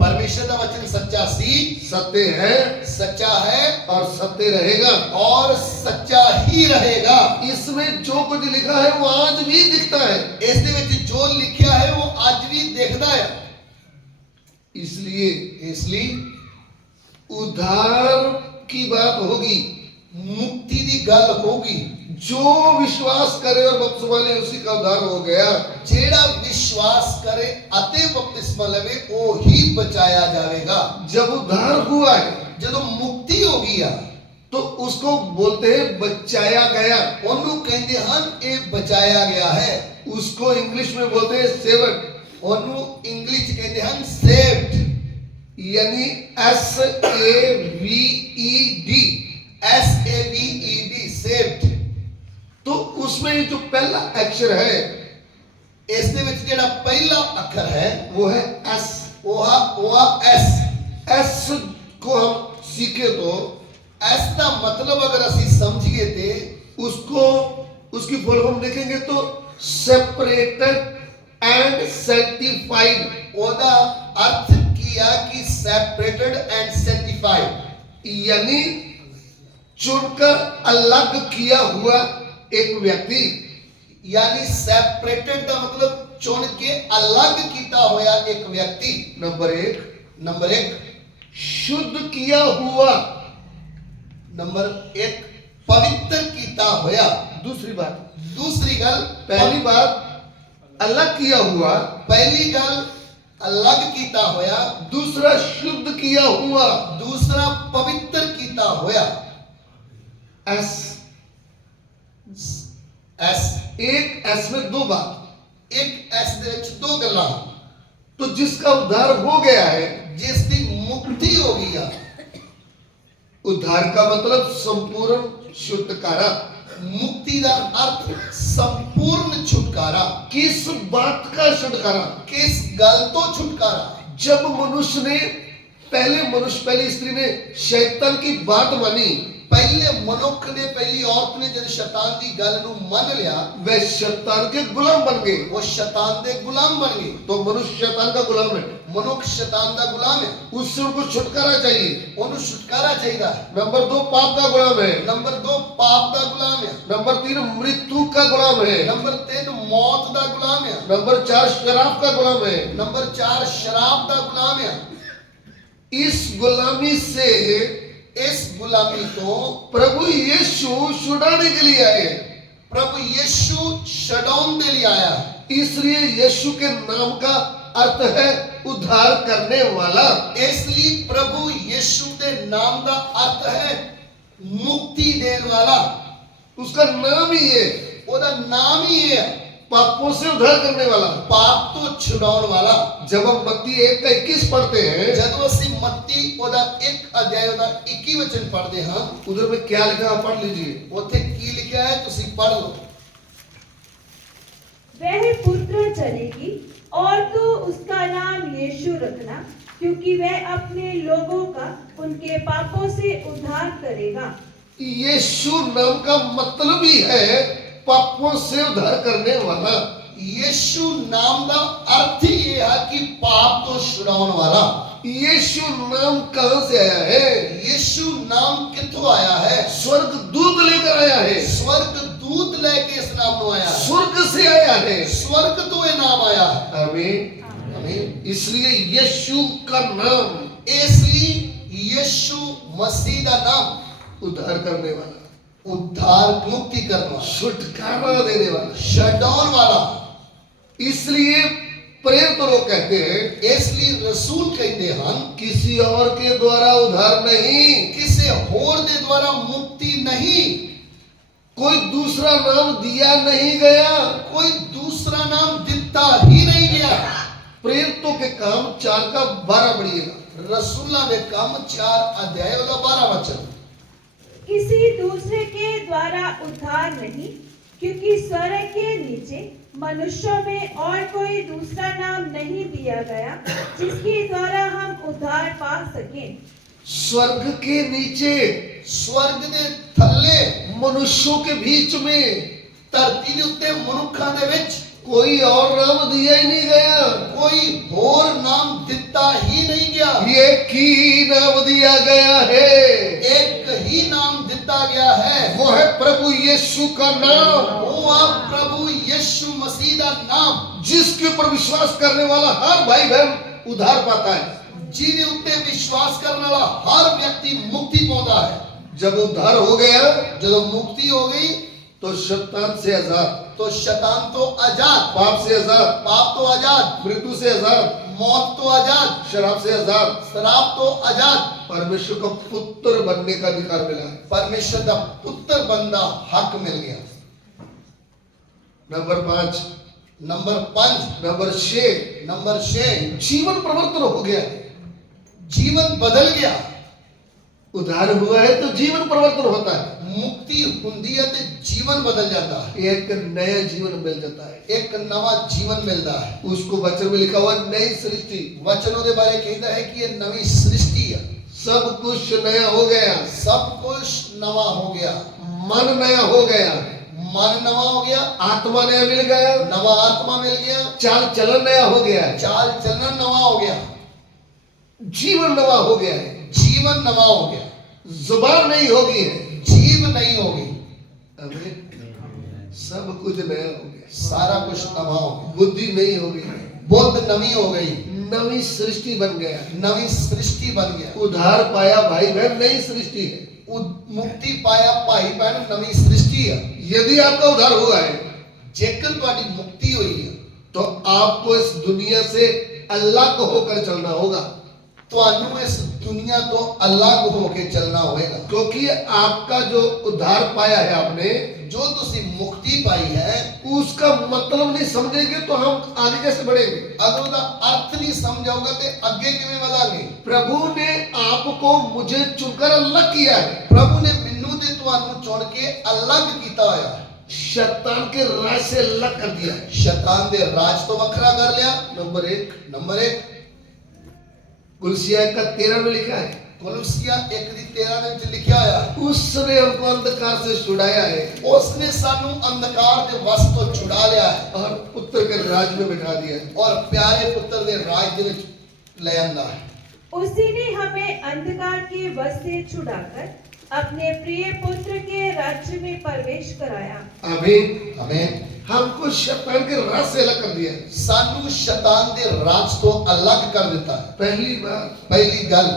परमेश्वर का वचन सच्चा सी, सत्य है सच्चा है और सत्य रहेगा। और सच्चा ही रहेगा। इसमें जो कुछ लिखा है वो आज भी दिखता है। इस दे विच जो लिखा है वो आज भी दिखदा है। इसलिए उद्धार की बात होगी, मुक्ति दी गल होगी। जो विश्वास करे और बपतिस्मा ले उसी का उद्धार हो गया। जेड़ा विश्वास करे अते बपतिस्मा लवे वो ही बचाया जाएगा। जब उद्धार हुआ है जब मुक्ति हो गया तो उसको बोलते हैं बचाया गया। ओनू कहते हैं ये बचाया गया है। उसको इंग्लिश में बोलते हैं सेव्ड। ओनू इंग्लिश कहते हैं सेव्ड, यानी SAVED, सेव्ड। तो उसमें जो पहला अक्षर है इस दे विच जेड़ा पहला अक्षर है वो है S। वो एस। एस को हम सीखे तो एस का मतलब अगर असी समझिए थे उसको उसकी फुल फॉर्म देखेंगे तो सेपरेटेड एंड सैंक्टिफाइड। ओदा अर्थ किया कि सेपरेटेड एंड सैंक्टिफाइड, यानी चुनकर अलग किया हुआ एक व्यक्ति। यानी सेपरेटेड का मतलब चुन के अलग किया होया एक व्यक्ति। नंबर एक शुद्ध किया हुआ। नंबर एक पवित्र किया होया। दूसरी बात, दूसरी गल, पहली बात अलग किया हुआ, पहली गल अलग किया होया, दूसरा शुद्ध किया हुआ, दूसरा पवित्र किया होया। एस एस, एक एस में दो बात। एक एस दे विच दो गल्लां। तो जिसका उद्धार हो गया है, जिसकी मुक्ति हो गई। उद्धार का मतलब संपूर्ण छुटकारा। मुक्ति का अर्थ संपूर्ण छुटकारा। किस बात का छुटकारा? किस गल तो छुटकारा? जब मनुष्य ने पहली स्त्री ने शैतान की बात मानी, पहले मनुष्य ने, पहली औरत ने जब शैतान की गल नू मान लिया, वह शैतान के गुलाम बन गए। वो शैतान दे गुलाम बन गए। तो मनुष्य शैतान का गुलाम है। मनुष्य शैतान का गुलाम है। उससे उनको छुटकारा चाहिए। उन्हें छुटकारा चाहिए। नंबर 2 पाप का गुलाम है। नंबर 2 पाप का गुलाम है। नंबर 3 मृत्यु का गुलाम है। नंबर 3 मौत का गुलाम है। नंबर 4 शराब का गुलाम है। नंबर 4 शराब का गुलाम है। इस गुलामी से, इस गुलामी तो प्रभु यीशु छुड़ाने के लिए आए। प्रभु यीशु छुड़ाने के लिए आया। इसलिए यीशु के नाम का अर्थ है उद्धार करने वाला। इसलिए प्रभु यीशु के नाम का अर्थ है मुक्ति देने वाला। उसका नाम ही है, ओदा नाम ही है पापों से उद्धार करने वाला, पाप तो छुड़ाने वाला। जब हम मत्ती 1:21 पढ़ते हैं, जब असी मत्ती ओदा 1 अध्याय ओदा 21 वचन पढ़ते हैं, उधर में क्या लिखा है पढ़ लीजिए। उथे की लिखा है तुसी पढ़ लो। वह पुत्र चलेगी और तू उसका नाम यीशु रखना, क्योंकि वह अपने लोगों का उनके पापों से उद्धार करेगा। यीशु नाम का मतलब ही है पापों से उद्धार करने वाला। यीशु नाम का अर्थ ही ये है कि पाप तो छुड़ाने वाला। यीशु नाम कहां से आया है? यीशु नाम किथों आया है? स्वर्ग दूत लेकर आया है। स्वर्ग दूत लेके इस नाम को आया है। स्वर्ग से आया है। स्वर्ग तो ये नाम आया है। आमीन। आमीन। इसलिए यीशु का नाम, इसलिए यीशु मसीह का नाम उद्धार करने वाला, उद्धार मुक्ति करने वाला, छुटकारा देने वाला, छुड़ाने वाला। इसलिए प्रेरित लोग कहते हैं, इसलिए रसूल कहते हैं किसी और के द्वारा उद्धार नहीं, किसी और के द्वारा मुक्ति नहीं, कोई दूसरा नाम दिया नहीं गया, कोई दूसरा नाम दिता ही नहीं गया। प्रेरितों के काम 4:12 पढ़िएगा। रसूला ने काम 4 अध्याय 12 वचन। किसी दूसरे के द्वारा उद्धार नहीं, क्योंकि स्वर्ग के नीचे मनुष्यों में और कोई दूसरा नाम नहीं दिया गया जिसके द्वारा हम उद्धार पा सकें। स्वर्ग के नीचे, स्वर्ग के थल्ले, मनुष्यों के बीच में, धरती के उत्ते मनुखा दे विच कोई और नाम दिया ही नहीं गया, कोई और नाम दिता ही नहीं गया, एक ही नाम दिया गया है, एक ही नाम दिता गया है, वो है प्रभु यीशु का नाम, वो आप प्रभु यीशु मसीह का नाम, जिसके ऊपर विश्वास करने वाला हर भाई बहन उद्धार पाता है। जिन्हें उत्ते विश्वास करने वाला हर व्यक्ति मुक्ति पाता है। जब उद्धार हो गया जब मुक्ति हो गई तो शैतान से आजाद, तो शैतान तो आजाद, पाप से आजाद, पाप तो आजाद, मृत्यु से आजाद, मौत तो आजाद, शराब से आजाद, शराब तो आजाद, परमेश्वर का पुत्र बनने का अधिकार मिला है। परमेश्वर का पुत्र बनना हक मिल गया। नंबर 5, नंबर 5, नंबर 6, नंबर 6, जीवन परिवर्तन हो गया। जीवन बदल गया। उद्धार हुआ है तो जीवन परिवर्तन होता है, मुक्ति हुंदी है तो जीवन बदल जाता है, एक नया जीवन मिल जाता है। एक नवा जीवन मिलता है। उसको वचन में लिखा हुआ नई सृष्टि, वचनों के बारे कहता है कि ये नवी सृष्टि है, सब कुछ नया हो गया, सब कुछ नवा हो गया, मन नया हो गया, मन नवा हो गया, आत्मा नया मिल गया, नवा आत्मा मिल गया, चाल चलन नया हो गया, चाल चलन नवा हो गया, जीवन नवा हो गया है, जीवन नवा हो गया, जुबान नहीं होगी है, जीव नहीं होगी, आमीन। सब कुछ नया हो गया, सारा कुछ नवा हो गया, बुद्धि नहीं होगी, बुद्ध नवी हो गई, नवी सृष्टि बन गया, नवी सृष्टि बन गया, उद्धार पाया भाई बहन नई सृष्टि है। मुक्ति पाया भाई बहन नवी सृष्टि है। यदि आपका उद्धार हुआ है जेकर तुम्हारी मुक्ति हुई है तो आपको इस दुनिया से अलग होकर चलना होगा, तो इस दुनिया तो अलग होके चलना होगा, क्योंकि आपका जो उद्धार पाया है आपने, जो तुसी मुक्ति पाई है उसका मतलब नहीं समझेंगे तो हम आगे कैसे बढ़ेंगे। अगर उसका अर्थ नहीं समझाओगे तो आगे किਵੇਂ बढ़ांगे। प्रभु ने आपको मुझे चुनकर अलग किया है, प्रभु ने मैनू ते तुहानू चुन के अलग किया होया है, शैतान के राज से अलग कर दिया है। शैतान दे राज तो वखरा कर लिया। नंबर 1, नंबर 1 कुलसिया का 13 में लिखा है, कोलोसिया 1:13 ਦੇ ਵਿੱਚ लिखा होया है, उसने हमको अंधकार से छुड़ाया है उसने सानू अंधकार के वश तो छुड़ा लिया है और पुत्र के राज में बैठा दिया है। और प्यारे पुत्र दे राज दे विच ले आंदा है। उसी ने हमें अंधकार के वश से छुड़ाकर अपने प्रिय पुत्र के राज्य में प्रवेश कराया। आमीन। आमीन। हमको शैतान के राज से अलग कर दिया है। सानू शैतान दे राज तो अलग कर देता है। पहली बात। पहली गल।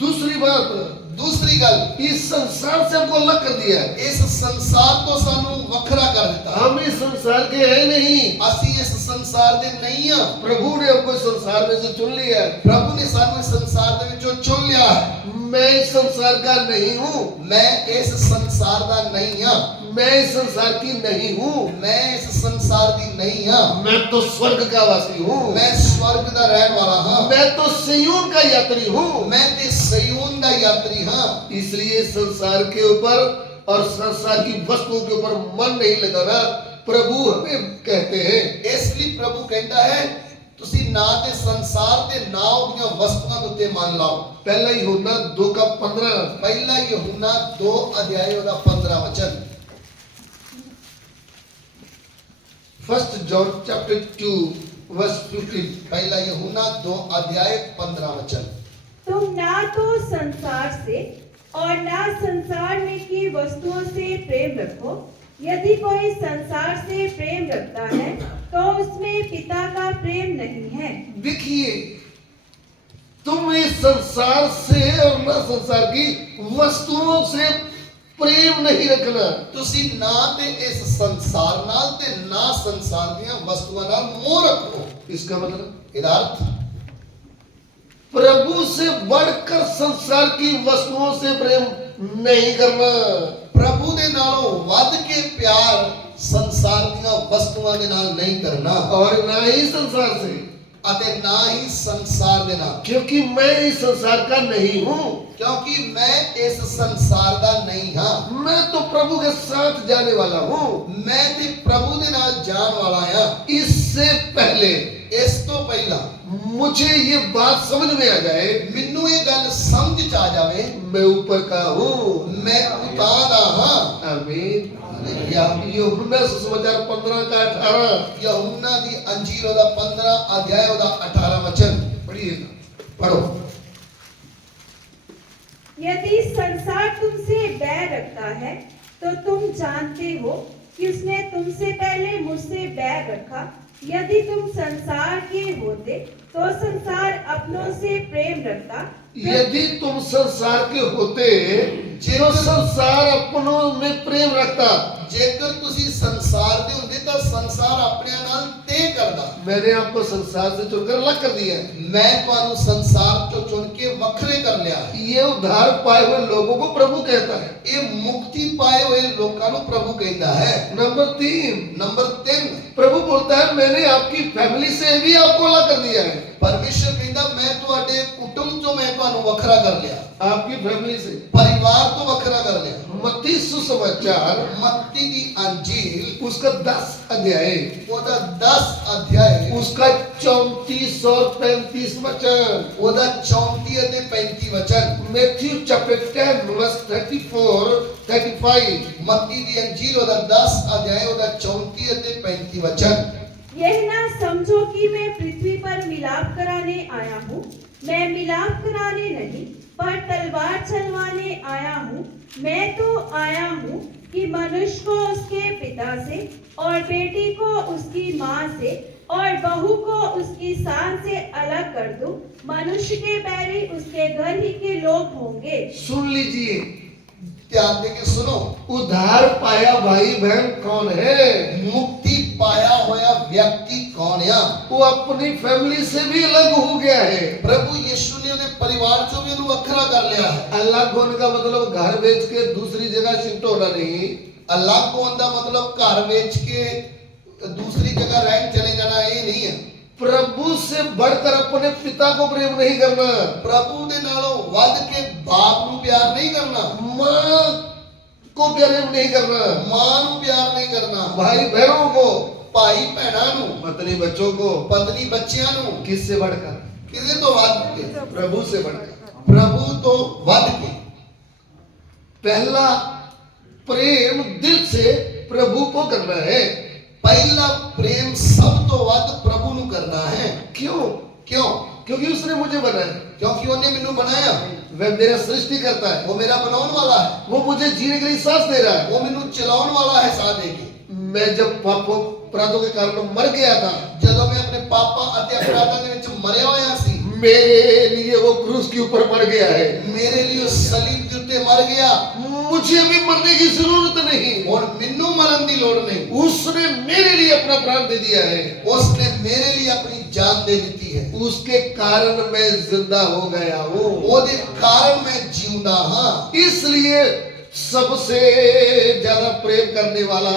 दूसरी बात, दूसरी गल, इस संसार से हमको अलग कर दिया है। इस संसार तो सानू वखरा कर देता है। हम इस संसार के हैं नहीं, असी इस संसार दे नहीं हां। प्रभु ने हमको इस संसार में से चुन लिया है। प्रभु ने सानू इस संसार दे विचों चुन लिया है। मैं इस संसार का नहीं हूँ, मैं इस संसार का नहीं हां। मैं इस संसार की नहीं हूँ, मैं इस संसार दी नहीं हां। मैं तो स्वर्ग का वासी हूँ, मैं स्वर्ग का रहने वाला हां। मैं तो सिय्योन का यात्री हूँ, मैं ते सिय्योन का यात्री हां। इसलिए संसार के ऊपर और संसार की वस्तुओं के ऊपर मन नहीं लगाना प्रभु हमें कहते हैं। इसलिए प्रभु कहता है तुसी ना ते संसार ते ना उदियां वस्तुआं दे उत्ते मन लाओ। पहला यूहन्ना 2:15, पहला यूहन्ना 2 अध्याय दा 15 वचन। First John chapter 2 verse 15। पहला यूहन्ना 2 अध्याय 15 वचन। तुम ना तो संसार से और ना संसार में की वस्तुओं से प्रेम रखो। यदि कोई संसार से प्रेम रखता है तो उसमें पिता का प्रेम नहीं है। देखिए, तुम इस संसार से और ना संसार की वस्तुओं से प्रेम नहीं रखना। तुसी ना ते इस संसार नाल ते ना संसार दियां वस्तुआं नाल मोह रखो। इसका मतलब इहदा अर्थ प्रभु से बढ़कर संसार की वस्तुओं से प्रेम नहीं करना। प्रभु दे नालों वध के प्यार संसार दियां वस्तुआं दे नाल नहीं करना और ना ही संसार से, अते ना ही संसार दे नाल, क्योंकि मैं इस संसार का नहीं हूँ। क्योंकि मैं इस संसार दा नहीं हां। मैं तो प्रभु के साथ जाने वाला हूँ। मैं ते प्रभु दे नाल जान वाला हां। इससे पहले इस तो पहला मुझे ये बात समझ में आ जाए, मैनू ये गल समझ च आ जावे मैं ऊपर का हूँ, मैं उतां दा हां। आमीन। हालेलुया। यूहन्ना सुसमाचार 15 का 18 यूहन्ना दी अंजीर ओदा 15 अध्याय ओदा 18 वचन पढ़िएगा। पढ़ो। यदि संसार तुमसे बैर रखता है तो तुम जानते हो कि उसने तुमसे पहले मुझसे बैर रखा। यदि तुम संसार के होते तो संसार अपनों से प्रेम रखता। यदि तुम संसार के होते जो संसार अपनों में प्रेम रखता। जेकर तुसी संसार दे हुंदे तां संसार अपने नाल ते करदा। मैंने आपको संसार से चुनकर अलग कर दिया है। मैं तुहानू संसार चों चुन के वखरे कर लिया है। ये उद्धार पाए हुए लोगों को प्रभु कहता है। ये मुक्ति पाए हुए लोकां नू प्रभु कहता है। नंबर 3 नंबर 3 प्रभु बोलता है मैंने आपकी फैमिली से भी आपको अलग कर दिया है। परमेश्वर कहता मैं तुहाडे कुटुंब चों मैं तुहानू वखरा कर लिया। आपकी फैमिली से परिवार तो वखरा कर लिया। मत्ती सुसमाचार मत्ती दी अंजील उसका 10 अध्याय ओदा 10 अध्याय उसका 34 और 35 वचन। ओदा 34 अते 35 वचन। मैथ्यू चैप्टर 10 वर्स 34 35 मत्ती दी अंजील ओदा 10 अध्याय ओदा 34 अते 35 वचन। यह ना समझो कि मैं पृथ्वी पर मिलाप कराने आया हूँ। मैं मिलाप कराने नहीं पर तलवार चलवाने आया हूँ। मैं तो आया हूँ कि मनुष्य को उसके पिता से और बेटी को उसकी माँ से और बहू को उसकी सास से अलग कर दूं। मनुष्य के बैरी उसके घर ही के लोग होंगे। सुन लीजिए, ध्यान देके सुनो। उद्धार पाया भाई बहन कौन है? मुक्ति पाया होया व्यक्ति कौन है? वो अपनी फैमिली से भी अलग हो गया है। प्रभु यीशु ने उन्हें परिवार चो भी वखरा कर लिया है। अलग होने का मतलब घर बेच के दूसरी जगह शिफ्ट होना नहीं। अलग होने का मतलब घर बेच के दूसरी जगह रहने चले जाना ये नहीं है। प्रभु से बढ़कर अपने पिता को प्रेम नहीं करना। प्रभु दे नालों वध के बाप नू प्यार नहीं करना। माँ को प्रेम नहीं करना। मां नू प्यार नहीं करना। भाई बहनों को, भाई भैणा नू, पत्नी बच्चों को, पत्नी बच्चियां नू किससे बढ़कर? किसे तो वध के, प्रभु से बढ़कर। प्रभु तो वध के। पहला प्रेम दिल से प्रभु को करना है। पहला प्रेम सब तो वध प्रभु नू करना है। क्यों? क्यों? क्योंकि उसने मुझे बनाया। क्योंकि उन्हें मैनू बनाया। वह मेरा सृष्टि करता है। वो मेरा बनाने वाला है। वो मुझे जीने के लिए सांस दे रहा है। वो मैनू चलाने वाला है साथ देके। मैं जब पापों अपराधों के कारण मर गया था, जब मैं अपने पापा अते अपराधां दे विच मरया होया सी, मेरे लिए वो क्रूस के ऊपर मर गया है। मेरे लिए सलीब के उत्ते मर गया। मुझे अभी मरने की जरूरत नहीं। और मैनू मरन दी लोड़ नहीं। उसने मेरे लिए अपना प्राण दे दिया है। उसने मेरे लिए अपनी जान दे दी है। उसके कारण मैं जिंदा हो गया हूँ। ओदे कारण मैं जिंदा हां। इसलिए सबसे ज्यादा प्रेम करने वाला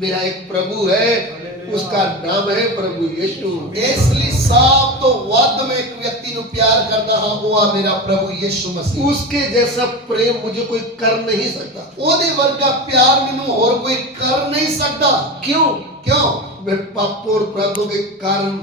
मेरा एक प्रभु है। उसका नाम है प्रभु यीशु। इसलिए सब तो वध में एक व्यक्ति नु प्यार करता हां, वो आ मेरा प्रभु यीशु मसीह। उसके जैसा प्रेम मुझे कोई कर नहीं सकता। ओदे वर्गा प्यार मैनू और कोई कर नहीं सकता। क्यों? क्यों? मैं पापों और अपराधों के कारण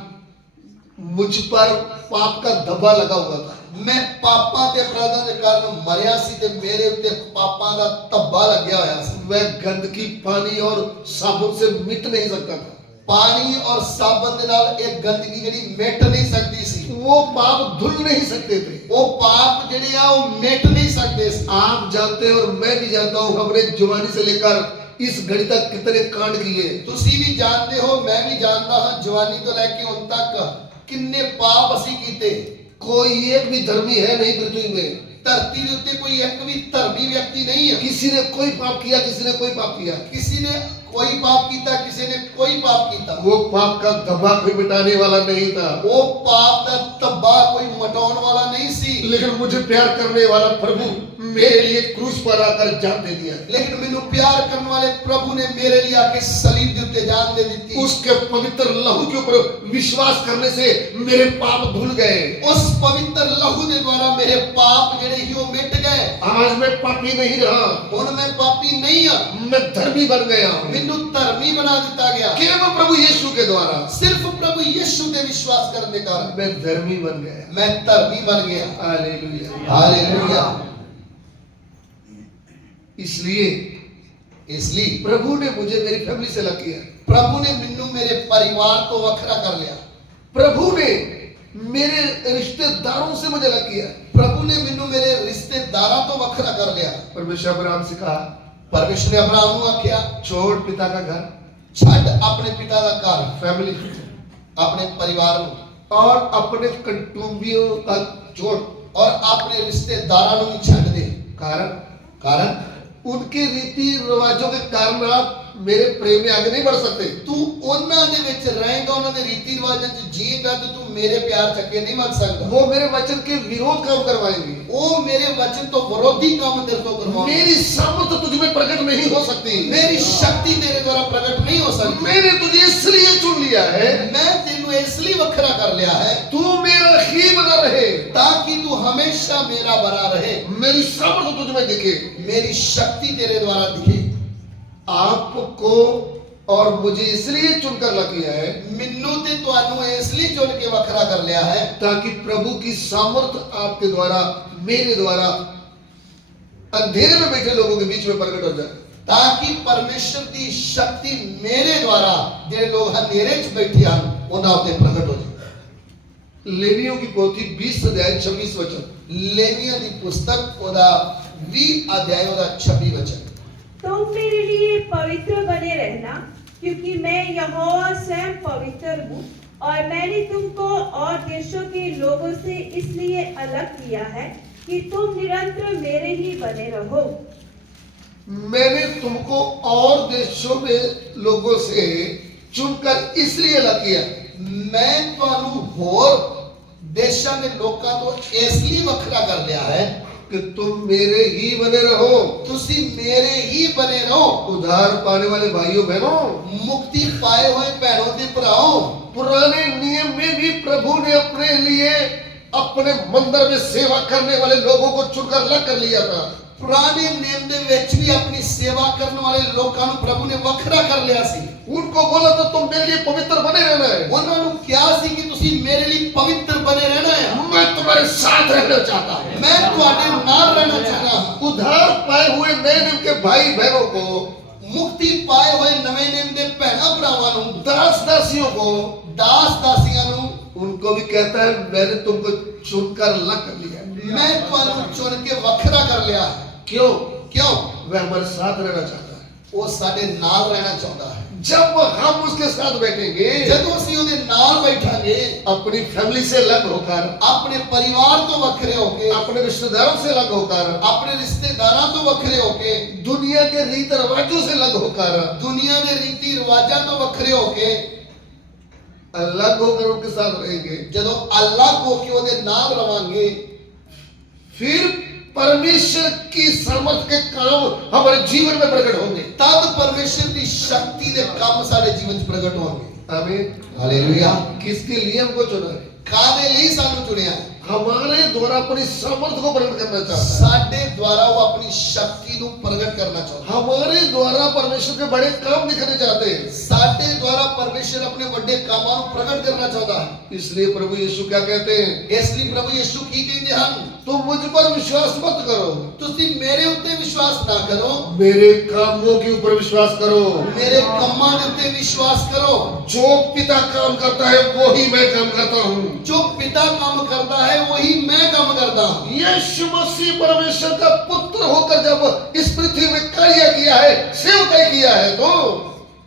मुझ पर पाप का धब्बा लगा हुआ था। मैं पापा ते अपराधां दे कारण मरया सी ते मेरे उत्ते पापां दा धब्बा लग्या होया सी। वह गंदगी पानी और साबुन से मिट नहीं सकता था। पानी और साबुन दे नाल एक गंदगी जेडी मिट नहीं सकती सी। वो पाप धुल नहीं सकते थे। वो पाप जेडे आ वो मिट नहीं सकते सी। आप जानते हैं और मैं भी जानता हूँ, हमने जवानी से लेकर इस घड़ी तक कितने कांड किए। तुसी भी जानते हो, मैं भी जानता हूं, जवानी तो लेके उन तक किन्ने पाप असी कीते। कोई एक भी धर्मी है नहीं पृथ्वी में। धरती के उत्ते कोई एक भी धर्मी व्यक्ति नहीं है। किसी ने कोई पाप किया, किसी ने कोई पाप किया। किसी ने कोई पाप कीता, किसी ने कोई पाप कीता। वो पाप का धब्बा कोई मिटाने वाला नहीं था। वो पाप का धब्बा कोई मटाने वाला नहीं सी। लेकिन मुझे प्यार करने वाला प्रभु मेरे लिए क्रूस पर आकर जान दे दिया। लेकिन मैनू प्यार करने वाले प्रभु ने मेरे लिए आके सलीब के उत्ते जान दे दी। उसके पवित्र लहू के ऊपर विश्वास करने से मेरे पाप धुल गए। उस पवित्र लहू के द्वारा मेरे पाप जेडे ही वो मिट गए। आज मैं पापी नहीं रहा। हुण मैं पापी नहीं हूं। मैं धर्मी बन गया। मैनू धर्मी बना दिता गया केवल प्रभु यीशु के द्वारा। सिर्फ प्रभु यीशु के विश्वास करने के कारण मैं धर्मी बन गया। मैं धर्मी बन गया। हालेलुया। हालेलुया। इसलिए इसलिए प्रभु ने मुझे मेरी फैमिली से अलग किया, प्रभु ने मैनू मेरे परिवार तो वखरा कर लिया, प्रभु ने मेरे रिश्तेदारों से मुझे अलग किया। प्रभु ने मैनू मेरे रिश्तेदारा तो वखरा कर लिया। परमेश्वर अब्राहम से कहा, परमेश्वर ने अब्राहम को आख्या, छोड़ पिता का घर, छड़ अपने पिता का घर, फैमिली, अपने परिवार को, और अपने कुटुंबियों का छोड़, और अपने रिश्तेदारा को भी छड़ दे। कारण कारण उनके रीति रिवाजों के कारण आप मेरे प्रेम में आगे नहीं बढ़ सकते। तू ਉਹਨਾਂ ਦੇ ਵਿੱਚ ਰਹੇਗਾ, ਉਹਨਾਂ ਦੇ ਰੀਤੀ ਰਿਵਾਜਾਂ 'ਚ ਜੀਏਗਾ ਤੇ ਤੂੰ ਮੇਰੇ ਪਿਆਰ ਚੱਕੇ ਨਹੀਂ ਮੰਨ ਸਕਦਾ। वो मेरे वचन के विरोध काम करवाएंगे, ਉਹ ਮੇਰੇ ਵਚਨ ਤੋਂ ਵਿਰੋਧੀ ਕੰਮ ਤੇਰੇ ਤੋਂ ਕਰਵਾਉਣਗੇ। मेरी सामर्थ तुझ में प्रकट नहीं हो सकती। ਮੇਰੀ ਸ਼ਕਤੀ ਤੇਰੇ ਦੁਆਰਾ ਪ੍ਰਗਟ ਨਹੀਂ ਹੋ ਸਕਦੀ। मैंने तुझे इसलिए चुन लिया है, ਮੈਂ ਤੈਨੂੰ ਇਸ ਲਈ ਵੱਖਰਾ ਕਰ ਲਿਆ ਹੈ तू मेरा ही बना रहे, ਤਾਂ ਕਿ ਤੂੰ ਹਮੇਸ਼ਾ ਮੇਰਾ ਬਣਾ ਰਹੇ, मेरी सामर्थ तुझ में दिखे। ਮੇਰੀ ਸ਼ਕਤੀ ਤੇਰੇ ਦੁਆਰਾ ਦਿਖੇ। आपको और मुझे इसलिए चुनकर ला किया है ਮੈਨੂੰ ਤੇ ਤੁਹਾਨੂੰ ਇਸ ਲਈ ਚੁਣ ਕੇ ਵੱਖਰਾ ਕਰ ਲਿਆ ਹੈ ताकि प्रभु की सामर्थ आपके द्वारा, मेरे द्वारा अंधेरे में बैठे लोगों के बीच में प्रकट हो जाए। ਤਾਂ ਕਿ ਪਰਮੇਸ਼ਰ ਦੀ ਸ਼ਕਤੀ ਮੇਰੇ ਦੁਆਰਾ ਜਿਹੜੇ ਲੋਕ ਹਨੇਰੇ 'ਚ ਬੈਠੇ ਹਨ ਉਹਨਾਂ ਉੱਤੇ ਪ੍ਰਗਟ ਹੋ ਜਾਏ। लेवियों की पोथी 20 अध्याय 26 वचन। ਲੇਵੀਆਂ ਦੀ ਪੁਸਤਕ ਉਹਦਾ 20 ਅਧਿਆਇ ਉਹਦਾ 26 ਵਚਨ। तुम मेरे लिए पवित्र बने रहना, क्योंकि मैं यहोवा स्वयं पवित्र हूँ, और मैंने तुमको और देशों के लोगों से इसलिए अलग किया है कि तुम निरंतर मेरे ही बने रहो। मैंने तुमको और देशों में लोगों से चुनकर इसलिए अलग किया, ਮੈਂ ਤੁਹਾਨੂੰ ਹੋਰ ਦੇਸ਼ਾਂ ਦੇ ਲੋਕਾਂ ਤੋਂ ਇਸ ਲਈ ਵੱਖਰਾ ਕਰ ਲਿਆ ਹੈ कि तुम मेरे ही बने रहो। ਤੁਸੀਂ ਮੇਰੇ ਹੀ ਬਣੇ ਰਹੋ। उद्धार पाने वाले भाइयों बहनों, ਮੁਕਤੀ ਪਾਏ ਹੋਏ ਭੈਣੋਂ ਤੇ ਭਰਾਓ, पुराने नियम में भी प्रभु ने अपने लिए अपने मंदिर में सेवा करने वाले लोगों को चुनकर अलग कर लिया था। ਪੁਰਾਣੇ ਨਿਯਮ ਦੇ ਵਿੱਚ ਵੀ ਆਪਣੀ ਸੇਵਾ ਕਰਨ ਵਾਲੇ ਲੋਕਾਂ ਨੂੰ ਪ੍ਰਭੂ ਨੇ ਵੱਖਰਾ ਕਰ ਲਿਆ ਸੀ। उनको बोला तो तुम मेरे लिए पवित्र बने रहना है, ਉਹਨਾਂ ਨੂੰ ਕਿਹਾ ਸੀ ਕਿ ਤੁਸੀਂ ਮੇਰੇ ਲਈ ਪਵਿੱਤਰ ਬਣੇ ਰਹਿਣਾ ਹੈ। मैं तुम्हारे साथ रहना चाहता हूँ। ਮੈਂ ਤੁਹਾਡੇ ਨਾਲ ਰਹਿਣਾ ਚਾਹਨਾ ਹਾਂ। उद्धार पाए हुए नए नियम के भाई बहनों को, ਮੁਕਤੀ ਪਾਏ ਹੋਏ ਨਵੇਂ ਨਿਯਮ ਦੇ ਭੈਣਾਂ ਭਰਾਵਾਂ ਨੂੰ, दास दासियों को, ਦਾਸ ਦਾਸੀਆਂ ਨੂੰ उनको भी कहता है मैंने तुमको चुनकर अलग कर लिया है। ਮੈਂ ਤੁਹਾਨੂੰ ਚੁਣ ਕੇ ਵੱਖਰਾ ਕਰ ਲਿਆ ਹੈ। क्यों? ਕਿਉਂ? वह हमारे साथ रहना चाहता है। ਉਹ ਸਾਡੇ ਨਾਲ ਰਹਿਣਾ ਚਾਹੁੰਦਾ ਹੈ। जब हम उसके साथ बैठेंगे, ਜਦੋਂ ਅਸੀਂ ਉਹਦੇ ਨਾਲ ਬੈਠਾਂਗੇ, अपनी फैमिली से अलग होकर, ਆਪਣੇ ਪਰਿਵਾਰ ਤੋਂ ਵੱਖਰੇ ਹੋ ਕੇ, अपने रिश्तेदारों से अलग होकर, ਆਪਣੇ ਰਿਸ਼ਤੇਦਾਰਾਂ ਤੋਂ ਵੱਖਰੇ ਹੋ ਕੇ, दुनिया के रीत रिवाजों से अलग होकर, ਦੁਨੀਆ ਦੇ ਰੀਤੀ ਰਿਵਾਜਾਂ ਤੋਂ ਵੱਖਰੇ ਹੋ ਕੇ, अलग होकर उनके साथ रहेंगे, ਜਦੋਂ ਅਲੱਗ ਹੋ ਕੇ ਉਹਦੇ ਨਾਲ ਰਵਾਂਗੇ, फिर परमेश्वर की सामर्थ के काम हमारे जीवन में प्रकट होंगे। ਤਦ ਪਰਮੇਸ਼ਰ ਦੀ ਸ਼ਕਤੀ ਦੇ ਕੰਮ ਸਾਡੇ ਜੀਵਨ 'ਚ ਪ੍ਰਗਟ ਹੋਣਗੇ। आमीन। ਹਾਲੇਲੂਇਆ। किसके लिए हमको चुना है? ਕਾਦੇ ਲਈ ਸਾਨੂੰ ਚੁਣਿਆ? हमारे द्वारा अपनी सामर्थ को प्रकट करना चाहता है। ਸਾਡੇ ਦੁਆਰਾ ਉਹ ਆਪਣੀ ਸ਼ਕਤੀ ਨੂੰ ਪ੍ਰਗਟ ਕਰਨਾ ਚਾਹੁੰਦਾ ਹੈ। हमारे द्वारा परमेश्वर के बड़े काम दिखाने चाहते हैं। ਸਾਡੇ ਦੁਆਰਾ ਪਰਮੇਸ਼ਰ ਆਪਣੇ ਵੱਡੇ ਕੰਮਾਂ ਨੂੰ ਪ੍ਰਗਟ ਕਰਨਾ ਚਾਹੁੰਦਾ ਹੈ। इसलिए प्रभु यीशु क्या कहते हैं? ਇਸ ਲਈ ਪ੍ਰਭੂ ਯਿਸੂ ਕੀ ਕਹਿੰਦੇ ਹਨ? तुम मुझ पर विश्वास मत करो, ਤੁਸੀਂ ਮੇਰੇ ਉੱਤੇ ਵਿਸ਼ਵਾਸ ਨਾ ਕਰੋ, मेरे कामों के ऊपर विश्वास करो। ਮੇਰੇ ਕੰਮਾਂ ਦੇ ਉੱਤੇ ਵਿਸ਼ਵਾਸ ਕਰੋ। जो पिता काम करता है वो ही मैं काम करता हूँ। ਜੋ ਪਿਤਾ ਕੰਮ ਕਰਦਾ ਹੈ वही मैं काम करता हूँ। यीशु मसीह परमेश्वर का पुत्र होकर जब इस पृथ्वी में कार्य किया है, सेवकाई किया है, तो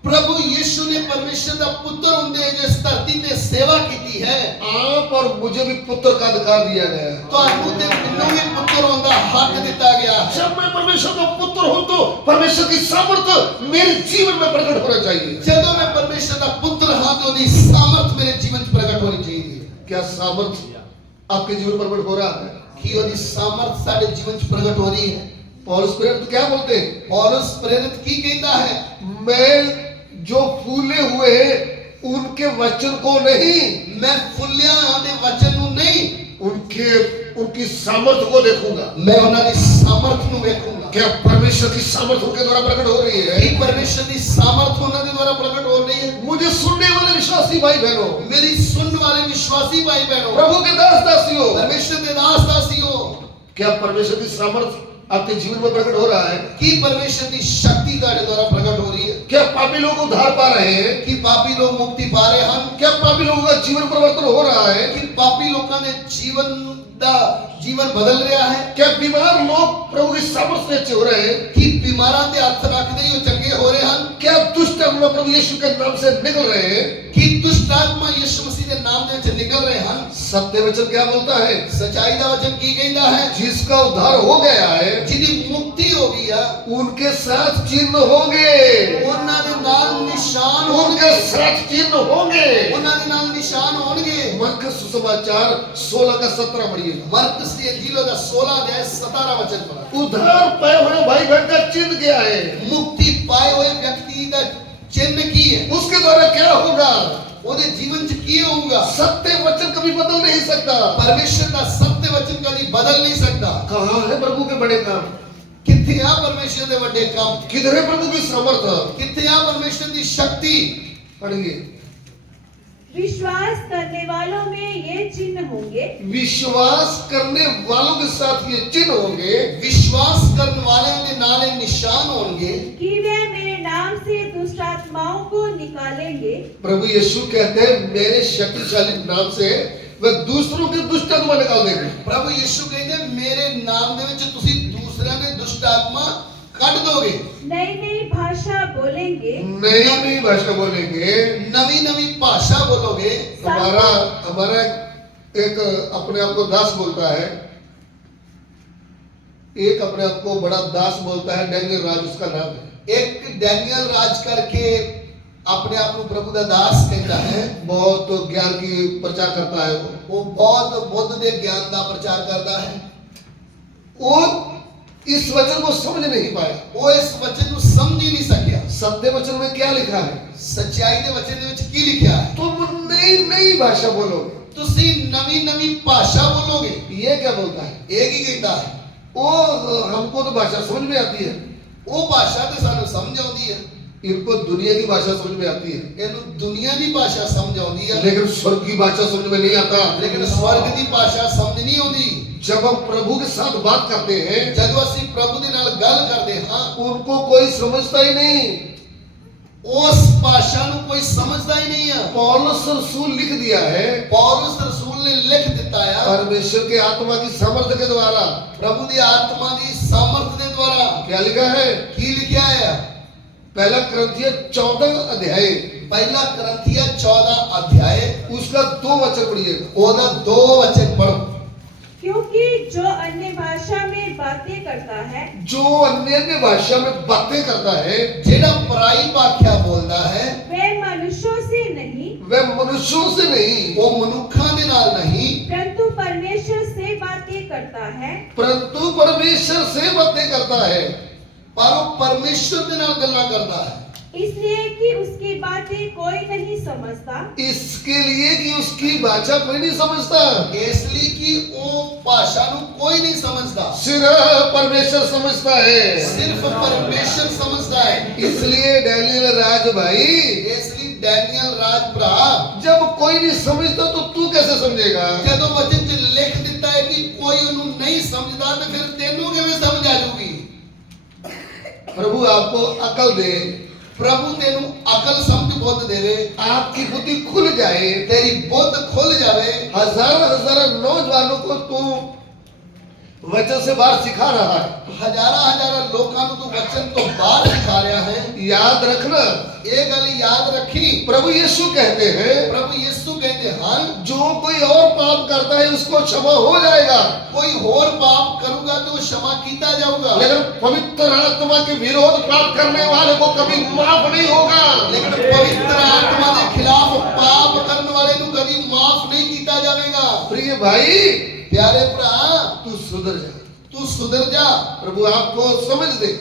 प्रभु यीशु ने परमेश्वर का पुत्र होंदे जिस धरती ते सेवा की है, आप और मुझे भी पुत्र का अधिकार दिया गया है। ਤੁਹਾਨੂੰ ਤੇ ਮੈਨੂੰ ਵੀ ਪੁੱਤਰ ਹੋਣ ਦਾ ਹੱਕ ਦਿੱਤਾ ਗਿਆ ਹੈ। जब मैं परमेश्वर का पुत्र हूँ तो परमेश्वर की सामर्थ मेरे जीवन में प्रकट होना चाहिए। ਜਦੋਂ ਮੈਂ ਪਰਮੇਸ਼ਰ ਦਾ ਪੁੱਤਰ ਹਾਂ ਤੇ ਉਹਦੀ ਸਾਮਰਥ ਮੇਰੇ ਜੀਵਨ 'ਚ ਪ੍ਰਗਟ ਹੋਣੀ ਚਾਹੀਦੀ ਹੈ। क्या सामर्थ आपके जीवन में प्रकट हो रहा है? ਕੀ ਉਹਦੀ ਸਾਮਰਥ ਸਾਡੇ ਜੀਵਨ 'ਚ ਪ੍ਰਗਟ ਹੋ ਰਹੀ ਹੈ? पौलुस प्रेरित क्या बोलते हैं? ਪੌਲਸ ਪ੍ਰੇਰਿਤ ਕੀ ਕਹਿੰਦਾ ਹੈ? मैं जो फूले हुए हैं उनके वचन को नहीं, ਮੈਂ ਫੁੱਲਿਆ ਹੋਇਆਂ ਦੇ ਵਚਨ ਨੂੰ ਨਹੀਂ, उनकी सामर्थ को देखूंगा। ਮੈਂ ਉਹਨਾਂ ਦੀ ਸਾਮਰਥ ਨੂੰ ਵੇਖੂੰਗਾ। क्या परमेश्वर की सामर्थ उनके द्वारा प्रकट हो रही है? ਕੀ ਪਰਮੇਸ਼ਰ ਦੀ ਸਾਮਰਥ ਉਹਨਾਂ ਦੇ ਦੁਆਰਾ ਪ੍ਰਗਟ ਹੋ ਰਹੀ ਹੈ? मुझे सुनने वाले विश्वासी भाई बहनों, ਮੇਰੀ ਸੁਣਨ ਵਾਲੇ ਵਿਸ਼ਵਾਸੀ ਭਾਈ ਬਹਿਣੋ, प्रभु के दास दासियों, ਪਰਮੇਸ਼ਰ ਦੇ ਦਾਸ ਦਾਸੀਓ, क्या परमेश्वर की सामर्थ आपके जीवन में प्रकट हो रहा है? कि परमेश्वर की शक्ति ਤੁਹਾਡੇ द्वारा प्रकट हो रही है? क्या पापी लोग उद्धार पा रहे हैं? कि पापी लोग मुक्ति पा रहे हैं? क्या पापी लोगों का जीवन परिवर्तन हो रहा है? कि पापी लोगों ने जीवन बदल रहा है? क्या बीमार लोग प्रभु की सामर्थ से अच्छे हो रहे हैं? कि बीमारां ते हथ रखदे ही चंगे हो रहे हैं? क्या दुष्ट आत्मा प्रभु यीशु के नाम से निकल रहे हैं? कि दुष्ट आत्मा यीशु मसीह के नाम दे विच निकल रहे हैं? सत्य वचन क्या बोलता है? सच्चाई का वचन की कहता है? जिसका उद्धार हो गया है जिहदी मुक्ति हो गई है उनके साथ चिन्ह होंगे, उन्हां दे नाल निशान उनके होंगे, साथ चिन्ह होंगे। उन्हां दे नाल निशान होंगे। मरकस सुसमाचार 16 का 17 पढ़िएगा। मरकस की इंजील का 16 अध्याय 17 वचन पढ़ा। उद्धार पाए हुए भाई बहन का चिन्ह क्या है? मुक्ति पाए हुए व्यक्ति का चिन्ह की है? उसके द्वारा क्या होगा? ओदे जीवन च की होगा? सत्य वचन कभी बदल नहीं सकता। परमेश्वर का सत्य वचन कभी बदल नहीं सकता। कहाँ है प्रभु के बड़े काम? किथे आ परमेश्वर के बड़े काम? किधर है प्रभु की सामर्थ? किथे आ परमेश्वर की शक्ति? पढ़िए। विश्वास करने वालों में ये चिन्ह होंगे। विश्वास करने वालों के साथ ये चिन्ह होंगे। विश्वास करने वाले के नाले निशान होंगे कि वे मेरे नाम से दुष्ट आत्माओं को निकालेंगे। प्रभु यीशु कहते हैं मेरे शक्तिशाली नाम से वे दूसरों की दुष्ट आत्मा निकाल देंगे। प्रभु यीशु कहते मेरे नाम दे विच तुसी दूसरे ने दुष्ट आत्मा काट दोगे। नई नई भाषा बोलेंगे। नई नई भाषा बोलेंगे। नवी नवी भाषा बोलोगे। हमारा एक अपने आप को दास बोलता है, एक अपने आप को बड़ा दास बोलता है, डैनियल राज उसका नाम है। एक डैनियल राज करके अपने आप को प्रभु का दास कहता है। बहुत ज्ञान की प्रचार करता है। वो बहुत बुद्ध के ज्ञान का प्रचार करता है। वो इस वचन को समझ नहीं पाया। वो इस वचन को समझ ही नहीं सकिया। सत्य वचन में क्या लिखा है? सच्चाई के वचन दे विच की लिखा है? तुम नई नई भाषा बोलोगे। तुसी नवी नवी भाषा बोलोगे। ये क्या बोलता है? एक ही कहता है। वो हमको तो भाषा समझ में आती है। वो भाषा तो सानू समझ आती है। इनको दुनिया की भाषा समझ में आती है। इनको दुनिया की भाषा समझ आती है, लेकिन स्वर्ग की भाषा समझ में नहीं आता। लेकिन स्वर्ग की भाषा समझ नहीं आती। जब हम प्रभु के साथ बात करते हैं, जब असी प्रभु के नाल गल करते हाँ, उनको कोई समझता ही नहीं। उस भाषा को कोई समझता ही नहीं है। पौलुस रसूल लिख दिया है, पौलुस रसूल ने लिख दिता है परमेश्वर के आत्मा की सामर्थ्य के द्वारा, प्रभु की आत्मा की सामर्थ्य के द्वारा। क्या लिखा है? की लिखा है? पहला करंथिया 14 अध्याय, पहला करंथिया 14 अध्याय उसका 2 वचन पढ़िएगा। ओदा 2 वचन पढ़ो। क्योंकि जो अन्य भाषा में बातें करता है, जो अन्य भाषा में बातें करता है, जेड़ा पराई भाषा बोलता है, वे मनुष्यों से नहीं, वह मनुष्यों से नहीं, वो मनुखा दे नाल नहीं, परंतु परमेश्वर से बातें करता है। परंतु परमेश्वर से बातें करता है। पर वो परमेश्वर के नाल गल्ला करता है। इसलिए कि उसकी बातें कोई नहीं समझता। इसके लिए कि उसकी भाषा कोई नहीं समझता। इसलिए कि वो भाषा को कोई नहीं समझता, सिर्फ परमेश्वर समझता है। सिर्फ परमेश्वर समझता है। इसलिए डैनियल राज भाई, इसलिए डैनियल राज भरा, जब कोई नहीं समझता तो तू कैसे समझेगा? जब वचन च लिख दिता है कि कोई उन्हें नहीं समझता तो फिर तेनू किवें समझ आ जाऊगी? प्रभु आपको अकल दे, प्रभु तेनू अकल समझ बुद्ध देवे, आपकी बुद्धि खुल जाए, तेरी बुद्ध खुल जावे। हजार नौजवानों को तू वचन से बाहर सिखा रहा है। हजारा लोगों को तू वचन तो बाहर सिखा रहा है। याद रखना, ये गल याद रखी, प्रभु यीशु कहते हैं, प्रभु यीशु कहते हैं जो कोई और पाप करता है उसको क्षमा हो जाएगा, कोई और पाप करूंगा तो क्षमा किया जाऊंगा, लेकिन पवित्र आत्मा के विरोध प्राप्त करने वाले को कभी माफ नहीं होगा। लेकिन पवित्र आत्मा के खिलाफ पाप करने वाले को कभी माफ नहीं किया जाएगा। प्रिय भाई, प्यारे भरा, तू सुधर जा, तू सुधर जा। प्रभु आपको समझ दे,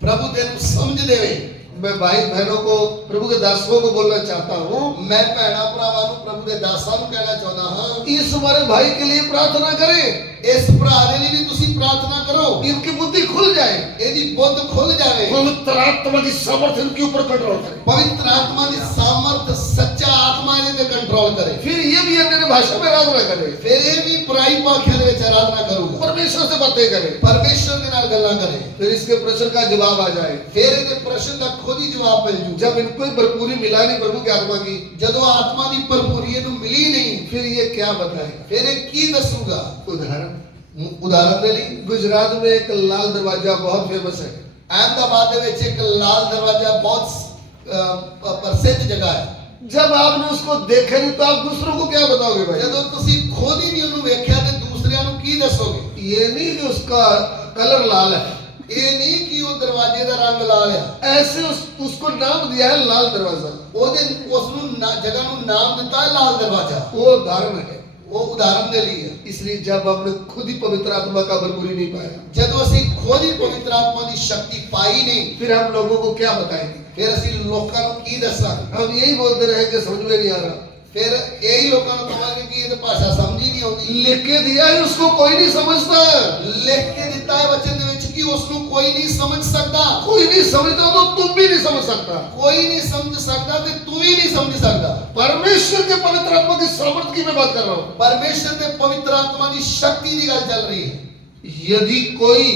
प्रभु तेन समझ देवे। मैं भाई बहनों को, प्रभु के दासों को बोलना चाहता हूँ, मैं भैणा भरावां नूं प्रभु के दासां नूं कहना चाहता हाँ, इस हमारे भाई के लिए प्रार्थना करें। इस भरा दे लई भी तुसीं प्रार्थना करो, इनकी बुद्धि खुल जाए, इहदी बुद्ध खुल जावे, पवित्र आत्मा की सामर्थ्य इनके ऊपर कंट्रोल करे, पवित्र आत्मा की सामर्थ सच्चा आत्मा इहदे ते कंट्रोल करे। फिर ये भी अन्य भाषा में आराधना करे, फिर ये भी पराई भाषा दे विच आराधना करूगा, परमेश्वर से बातें करे, परमेश्वर के नाल गल्लां करे, फिर इसके प्रश्न का जवाब आ जाए। फिर इहदे प्रश्न का खुद ही जवाब मिल जू। जब इनको ही भरपूरी मिला नहीं प्रभु की आत्मा की, जदों आत्मा दी भरपूरी इहनूं मिली नहीं, फिर ये क्या बताएगा? फिर ये की दसूगा? उदाहरण दे लई गुजरात में एक लाल दरवाजा बहुत फेमस है। अहमदाबाद दे विच एक लाल दरवाजा बहुत प्रसिद्ध जगह है। जब आपने उसको देखा नहीं तो आप दूसरों को क्या बताओगे भाई? जदों तुसीं खुद ही नहीं उहनूं वेख्या ते दूसरिਆਂ ਨੂੰ की दसोगे? ये नहीं कि उसका कलर लाल है, ये नहीं कि वो दरवाजे का रंग लाल है, ऐसे उसको नाम दिया है लाल दरवाजा। जगह नूं नाम दिता है लाल दरवाजा। वो उदाहरण है, वो उदाहरण दे लिए। इसलिए जब आपने खुद ही पवित्र आत्मा का भरपूरी नहीं पाया, जदों असीं खुद ही पवित्र आत्मा की शक्ति पाई नहीं, फिर हम लोगों को क्या बताएंगे? फिर असीं लोकां नूं की दसांगे? हम यही बोलते रहेंगे समझ में नहीं आ रहा, फिर यही लोकां नूं कहांगे कि ये तो भाषा समझ ही नहीं आउंदी। लिख के दिया है उसको कोई नहीं समझता, लिख के दिता है वचन दे विच कि उसनूं कोई नहीं समझ सकता। कोई नहीं समझता तो तुम भी नहीं समझ सकता। कोई नहीं समझ सकता ते तू भी नहीं समझ सकता। परमेश्वर के पवित्र आत्मा की सामर्थ की मैं बात कर रहा हूँ। परमेश्वर के पवित्र आत्मा की शक्ति की गल चल रही है। यदि कोई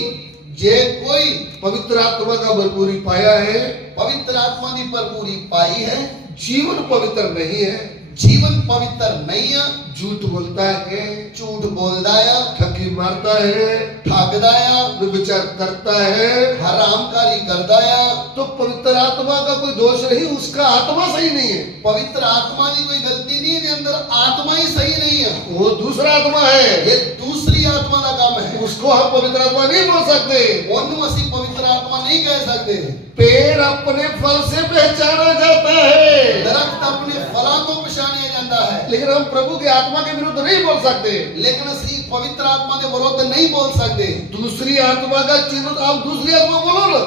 जे कोई पवित्र आत्मा का भरपूरी पाया है, पवित्र आत्मा की भरपूरी पाई है, जीवन पवित्र नहीं है, जीवन पवित्र नहीं है, झूठ बोलता है, झूठ बोलता है, ठगी मारता है, ठगदा है, व्यभिचार करता है, हरामकारी करता है, तो पवित्र आत्मा का कोई दोष नहीं, उसका आत्मा सही नहीं है। पवित्र आत्मा की कोई गलती नहीं है, अंदर आत्मा ही सही नहीं है। वो दूसरा आत्मा है, ये दूसरी आत्मा का काम है। उसको हम पवित्र आत्मा नहीं बोल सकते। ओनू असीं पवित्र आत्मा नहीं कह सकते। पेड़ अपने फल से पहचाना जाता है, दरख्त अपने फलों को पहचाना जाता है, लेकिन हम प्रभु की आत्मा के विरुद्ध नहीं बोल सकते। लेकिन असीं पवित्र आत्मा के विरुद्ध नहीं बोल सकते। दूसरी आत्मा का चिन्ह आप दूसरी आत्मा बोलो ना,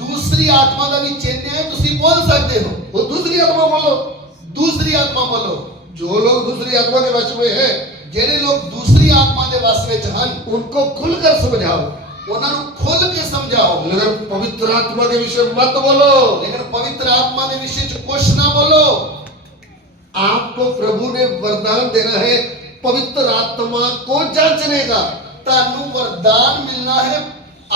दूसरी आत्मा का भी चिन्ह है, तुसीं बोल सकते हो। वो दूसरी आत्मा बोलो। दूसरी आत्मा बोलो। जो लोग दूसरी आत्मा के वश में है, जेडे लोग दूसरी आत्मा के वश में हन, उनको खुलकर समझाओ, उन्होंने खुल के समझाओ। लेकिन पवित्र आत्मा के विषय मत बोलो। लेकिन पवित्र आत्मा के विषय च कुछ ना बोलो। आपको प्रभु ने वरदान देना है पवित्र आत्मा को जांचने का। तानू वरदान मिलना है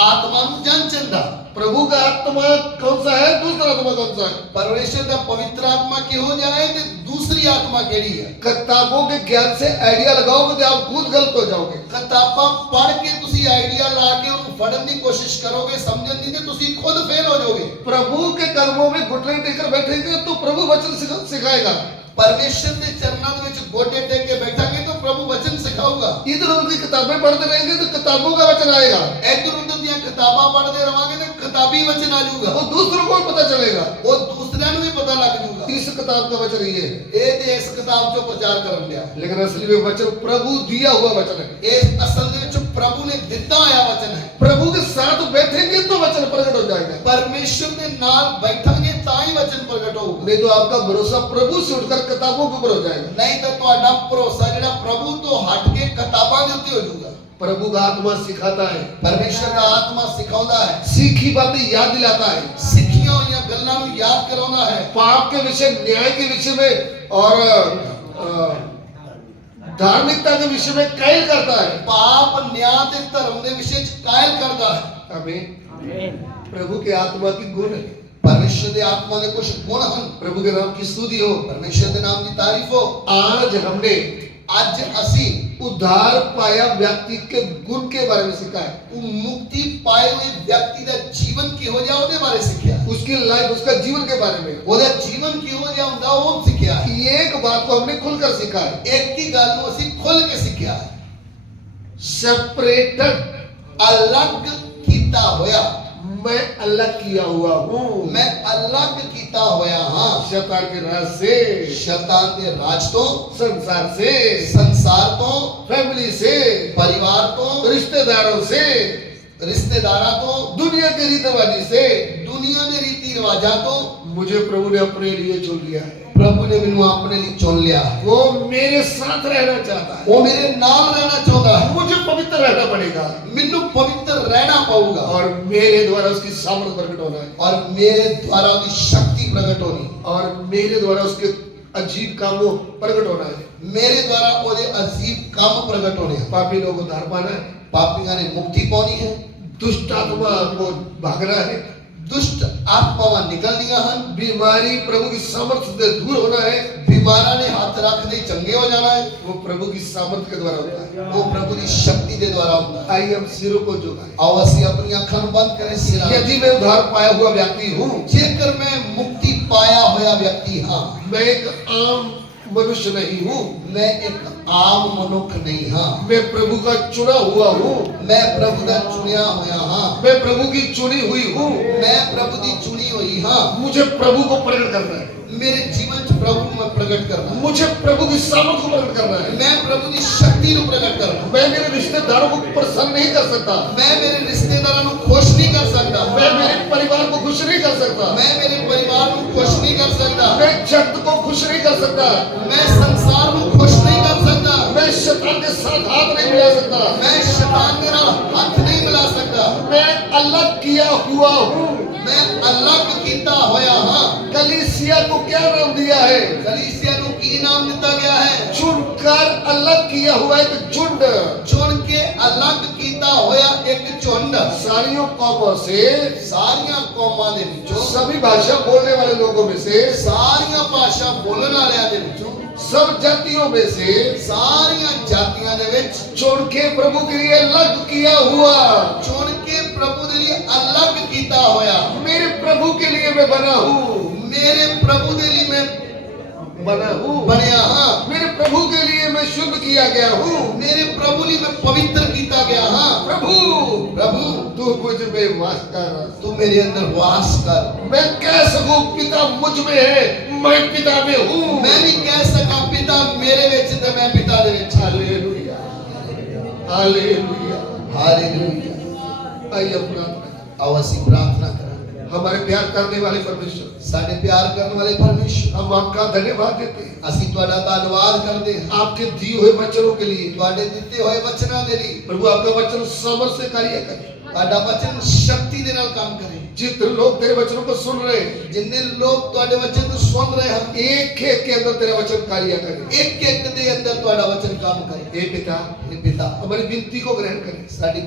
आत्मा नू जांचन दा। प्रभु का आत्मा कौन सा है, दूसरा आत्मा कौन सा है? परमेश्वर का पवित्र आत्मा की हो जाए तो दूसरी आत्मा केड़ी है? किताबों के ज्ञान से आइडिया लगाओगे तो आप खुद गलत हो जाओगे। किताबां पढ़ के तुसी आइडिया ला के उन्हें फड़न की कोशिश करोगे, समझन दी, तो तुसी खुद फेल हो जाओगे। प्रभु के कदमों में घुटने टेकर बैठेंगे तो प्रभु वचन सिखाएगा। परमेश्वर के चरणों में गोटे टेक के बैठेंगे तो प्रभु वचन सिखाऊगा। इधर उधर की किताबें पढ़ते रहेंगे तो किताबों का वचन आएगा। इधर उधर दी किताबां पढ़ते रहोगे तो किताबी वचन आ जाऊगा। वो दूसरों को पता चलेगा, वो दूसरे को भी पता लग जाऊगा। इस किताब का वचन ये है, ये ते इस किताब जो प्रचार कर लिया, लेकिन असली में वचन प्रभु दिया हुआ वचन है। ये असल में जो प्रभु ने दिता हुआ वचन है। प्रभु के साथ बैठेंगे तो वचन प्रकट हो जाएगा। परमेश्वर के नाल बैठेंगे ताई वचन प्रकट होगा। नहीं तो आपका भरोसा प्रभु से उठकर किताबों के ऊपर हो जाएगा। नहीं तो ਤੁਹਾਡਾ भरोसा जेड़ा प्रभु तो हट के किताबां दे उत्ते हो जाऊगा। प्रभु का आत्मा सिखाता है, परमेश्वर का आत्मा सिखाਉਂਦਾ है, सीखी बातें याद दिलाता है, सिखियां हुई गल्लां ਨੂੰ याद कराਉਂਦਾ है, पाप के विषय, न्याय के विषय में और धार्मिकता के विषय में कायल करता है। पाप न्याय ते धर्म के विषय च कायल करता है। आमीन। प्रभु के आत्मा की गुण है, परमेश्वर के आत्मा के कुछ गुण हैं। प्रभु के नाम की स्तुति हो, परमेश्वर के नाम की तारीफ हो। आज हमने आज असी उद्धार पाया व्यक्ति के गुण के बारे में सीखा है। मुक्ति पाए हुए व्यक्ति का जीवन की हो जाए उसके बारे सीखा, उसकी लाइफ, उसका जीवन के बारे में, उसका जीवन की हो जाए वो सीखा। एक बात को हमने खुलकर सीखा है, एक ही गल को असी खुल के सीखा है। सेपरेटेड, अलग कीता होया, मैं अलग किया हुआ हूँ, मैं अलग कीता होया हाँ, शैतान के राज से, शैतान के राज तो, संसार से, संसार तो, फैमिली से, परिवार तो, रिश्तेदारों से, रिश्तेदारा तो, दुनिया के रीति रिवाजी से, दुनिया में रीति रिवाजा तो मुझे प्रभु ने अपने लिए चुन लिया है। प्रभु ने मैनू अपने लिए चुन लिया है। वो मेरे साथ रहना चाहता है, वो मेरे नाल रहना चाहता है। मुझे पवित्र रहना पड़ेगा मैनू पवित्र रहना पड़ेगा और मेरे द्वारा उसकी सामर्थ प्रकट होना है, और मेरे द्वारा उसकी शक्ति प्रकट होनी, और मेरे द्वारा उसके अजीब कामों प्रकट होना है। मेरे द्वारा उसके अजीब काम प्रकट होने। पापी लोगों को उद्धार पाना है, पापियों ने मुक्ति पानी है, दुष्ट आत्मा को भागना है, दुष्ट आत्मावां निकलनियां हैं, बीमारी प्रभु की सामर्थ्य से दूर होना है। बीमारा ने हाथ रख दे चंगे हो जाना है। वो प्रभु की सामर्थ्य के द्वारा होता है। वो प्रभु की शक्ति के द्वारा होता है। आइए हम सिरों को झुकाएं। आओ ਅਸੀਂ अपनी अखां ਨੂੰ बंद करें। सिरा यदि मैं उद्धार पाया हुआ व्यक्ति हूँ, जेकर मैं मुक्ति पाया होया व्यक्ति हाँ, मैं एक आम मनुष्य नहीं हूँ, मैं एक आम मनुख नहीं हाँ, मैं प्रभु का चुना हुआ हूँ, मैं प्रभु का चुनिया होया हाँ, मैं प्रभु की चुनी हुई हूँ। मैं प्रभु की चुनी हुई हाँ, मुझे प्रभु को प्रकट करना है, मेरे जीवन च प्रभु में प्रकट करना है। मुझे प्रभु की सामर्थ को प्रकट करना है। मैं प्रभु की शक्ति को प्रकट करना। मैं मेरे रिश्तेदारों को प्रसन्न नहीं कर सकता, मैं मेरे रिश्तेदारों को खुश नहीं कर सकता, मैं मेरे परिवार को खुश नहीं कर सकता, मैं मेरे परिवार को खुश नहीं कर सकता, मैं जगत को खुश नहीं कर सकता, मैं संसार को खुश नहीं कर सकता, मैं शैतान के साथ हाथ नहीं मिला सकता, मैं शैतान के नाल हाथ नहीं मिला सकता, मैं अलग किया हुआ हूँ। मैं अलग कीता होया हाँ। कलीसिया को क्या नाम दिया है? कलीसिया को की नाम दिता गया है? चुनकर अलग किया हुआ एक झुंड, चुन के अलग कीता होया एक झुंड, सारियों कौमों से, सारियां कौमां दे विचों, सभी भाषा बोलने वाले लोगों में से, सारियां भाषा बोलण वालियां दे विचों, सब जातियों में से, सारियां जातियां दे विच चुन के प्रभु के लिए अलग किया हुआ, चुन के प्रभु के लिए अलग कीता होया। मेरे प्रभु के लिए मैं बना हूँ, मेरे प्रभु के लिए मैं बना हूँ, बनया हाँ, मेरे प्रभु के लिए मैं शुद्ध किया गया हूँ, मेरे प्रभु लिए मैं पवित्र कीता गया हाँ। प्रभु प्रभु तू मुझ में वास कर, तू मेरे अंदर वास कर। मैं कह सकूं पिता मुझ में है, मैं पिता में हूँ। मैं भी कह सका पिता मेरे विच ते मैं पिता दे विच। Hallelujah, hallelujah, hallelujah. आइए अब प्रार्थना करें। आओ ਅਸੀਂ प्रार्थना करें। हमारे प्यार करने वाले परमेश्वर, ਸਾਡੇ प्यार करने वाले परमेश्वर, हम आपका धन्यवाद देते हैं ਅਸੀਂ ਤੁਹਾਡਾ ਧੰਨਵਾਦ ਕਰਦੇ ਹਾਂ आपके दिए हुए वचनों के लिए। ਤੁਹਾਡੇ ਦਿੱਤੇ ਹੋਏ ਵਚਨਾਂ ਦੇ ਲਈ। प्रभु आपका वचन समझ से कार्य करे, ਤੁਹਾਡਾ ਵਚਨ ਸ਼ਕਤੀ ਦੇ ਨਾਲ ਕੰਮ ਕਰੇ। जितने लोग तेरे वचनों को सुन रहे हैं, जिन्ने लोग ਤੁਹਾਡੇ वचन ਨੂੰ सुन रहे ਹਨ, एक एक के अंदर तेरा वचन कार्य करे। ਇੱਕ ਇੱਕ ਦੇ ਅੰਦਰ ਤੁਹਾਡਾ ਵਚਨ ਕੰਮ ਕਰੇ। हे पिता, हे पिता, हमारी विनती को ग्रहण करें, ਸਾਡੀ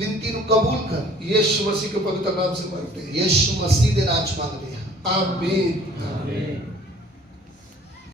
विनती ਨੂੰ कबूल कर। यीशु मसीह के पवित्र नाम से मांगते हैं, यीशु मसीह ਦੇ ਨਾਮ ਚ ਮੰਗਦੇ ਹਾਂ। आमीन।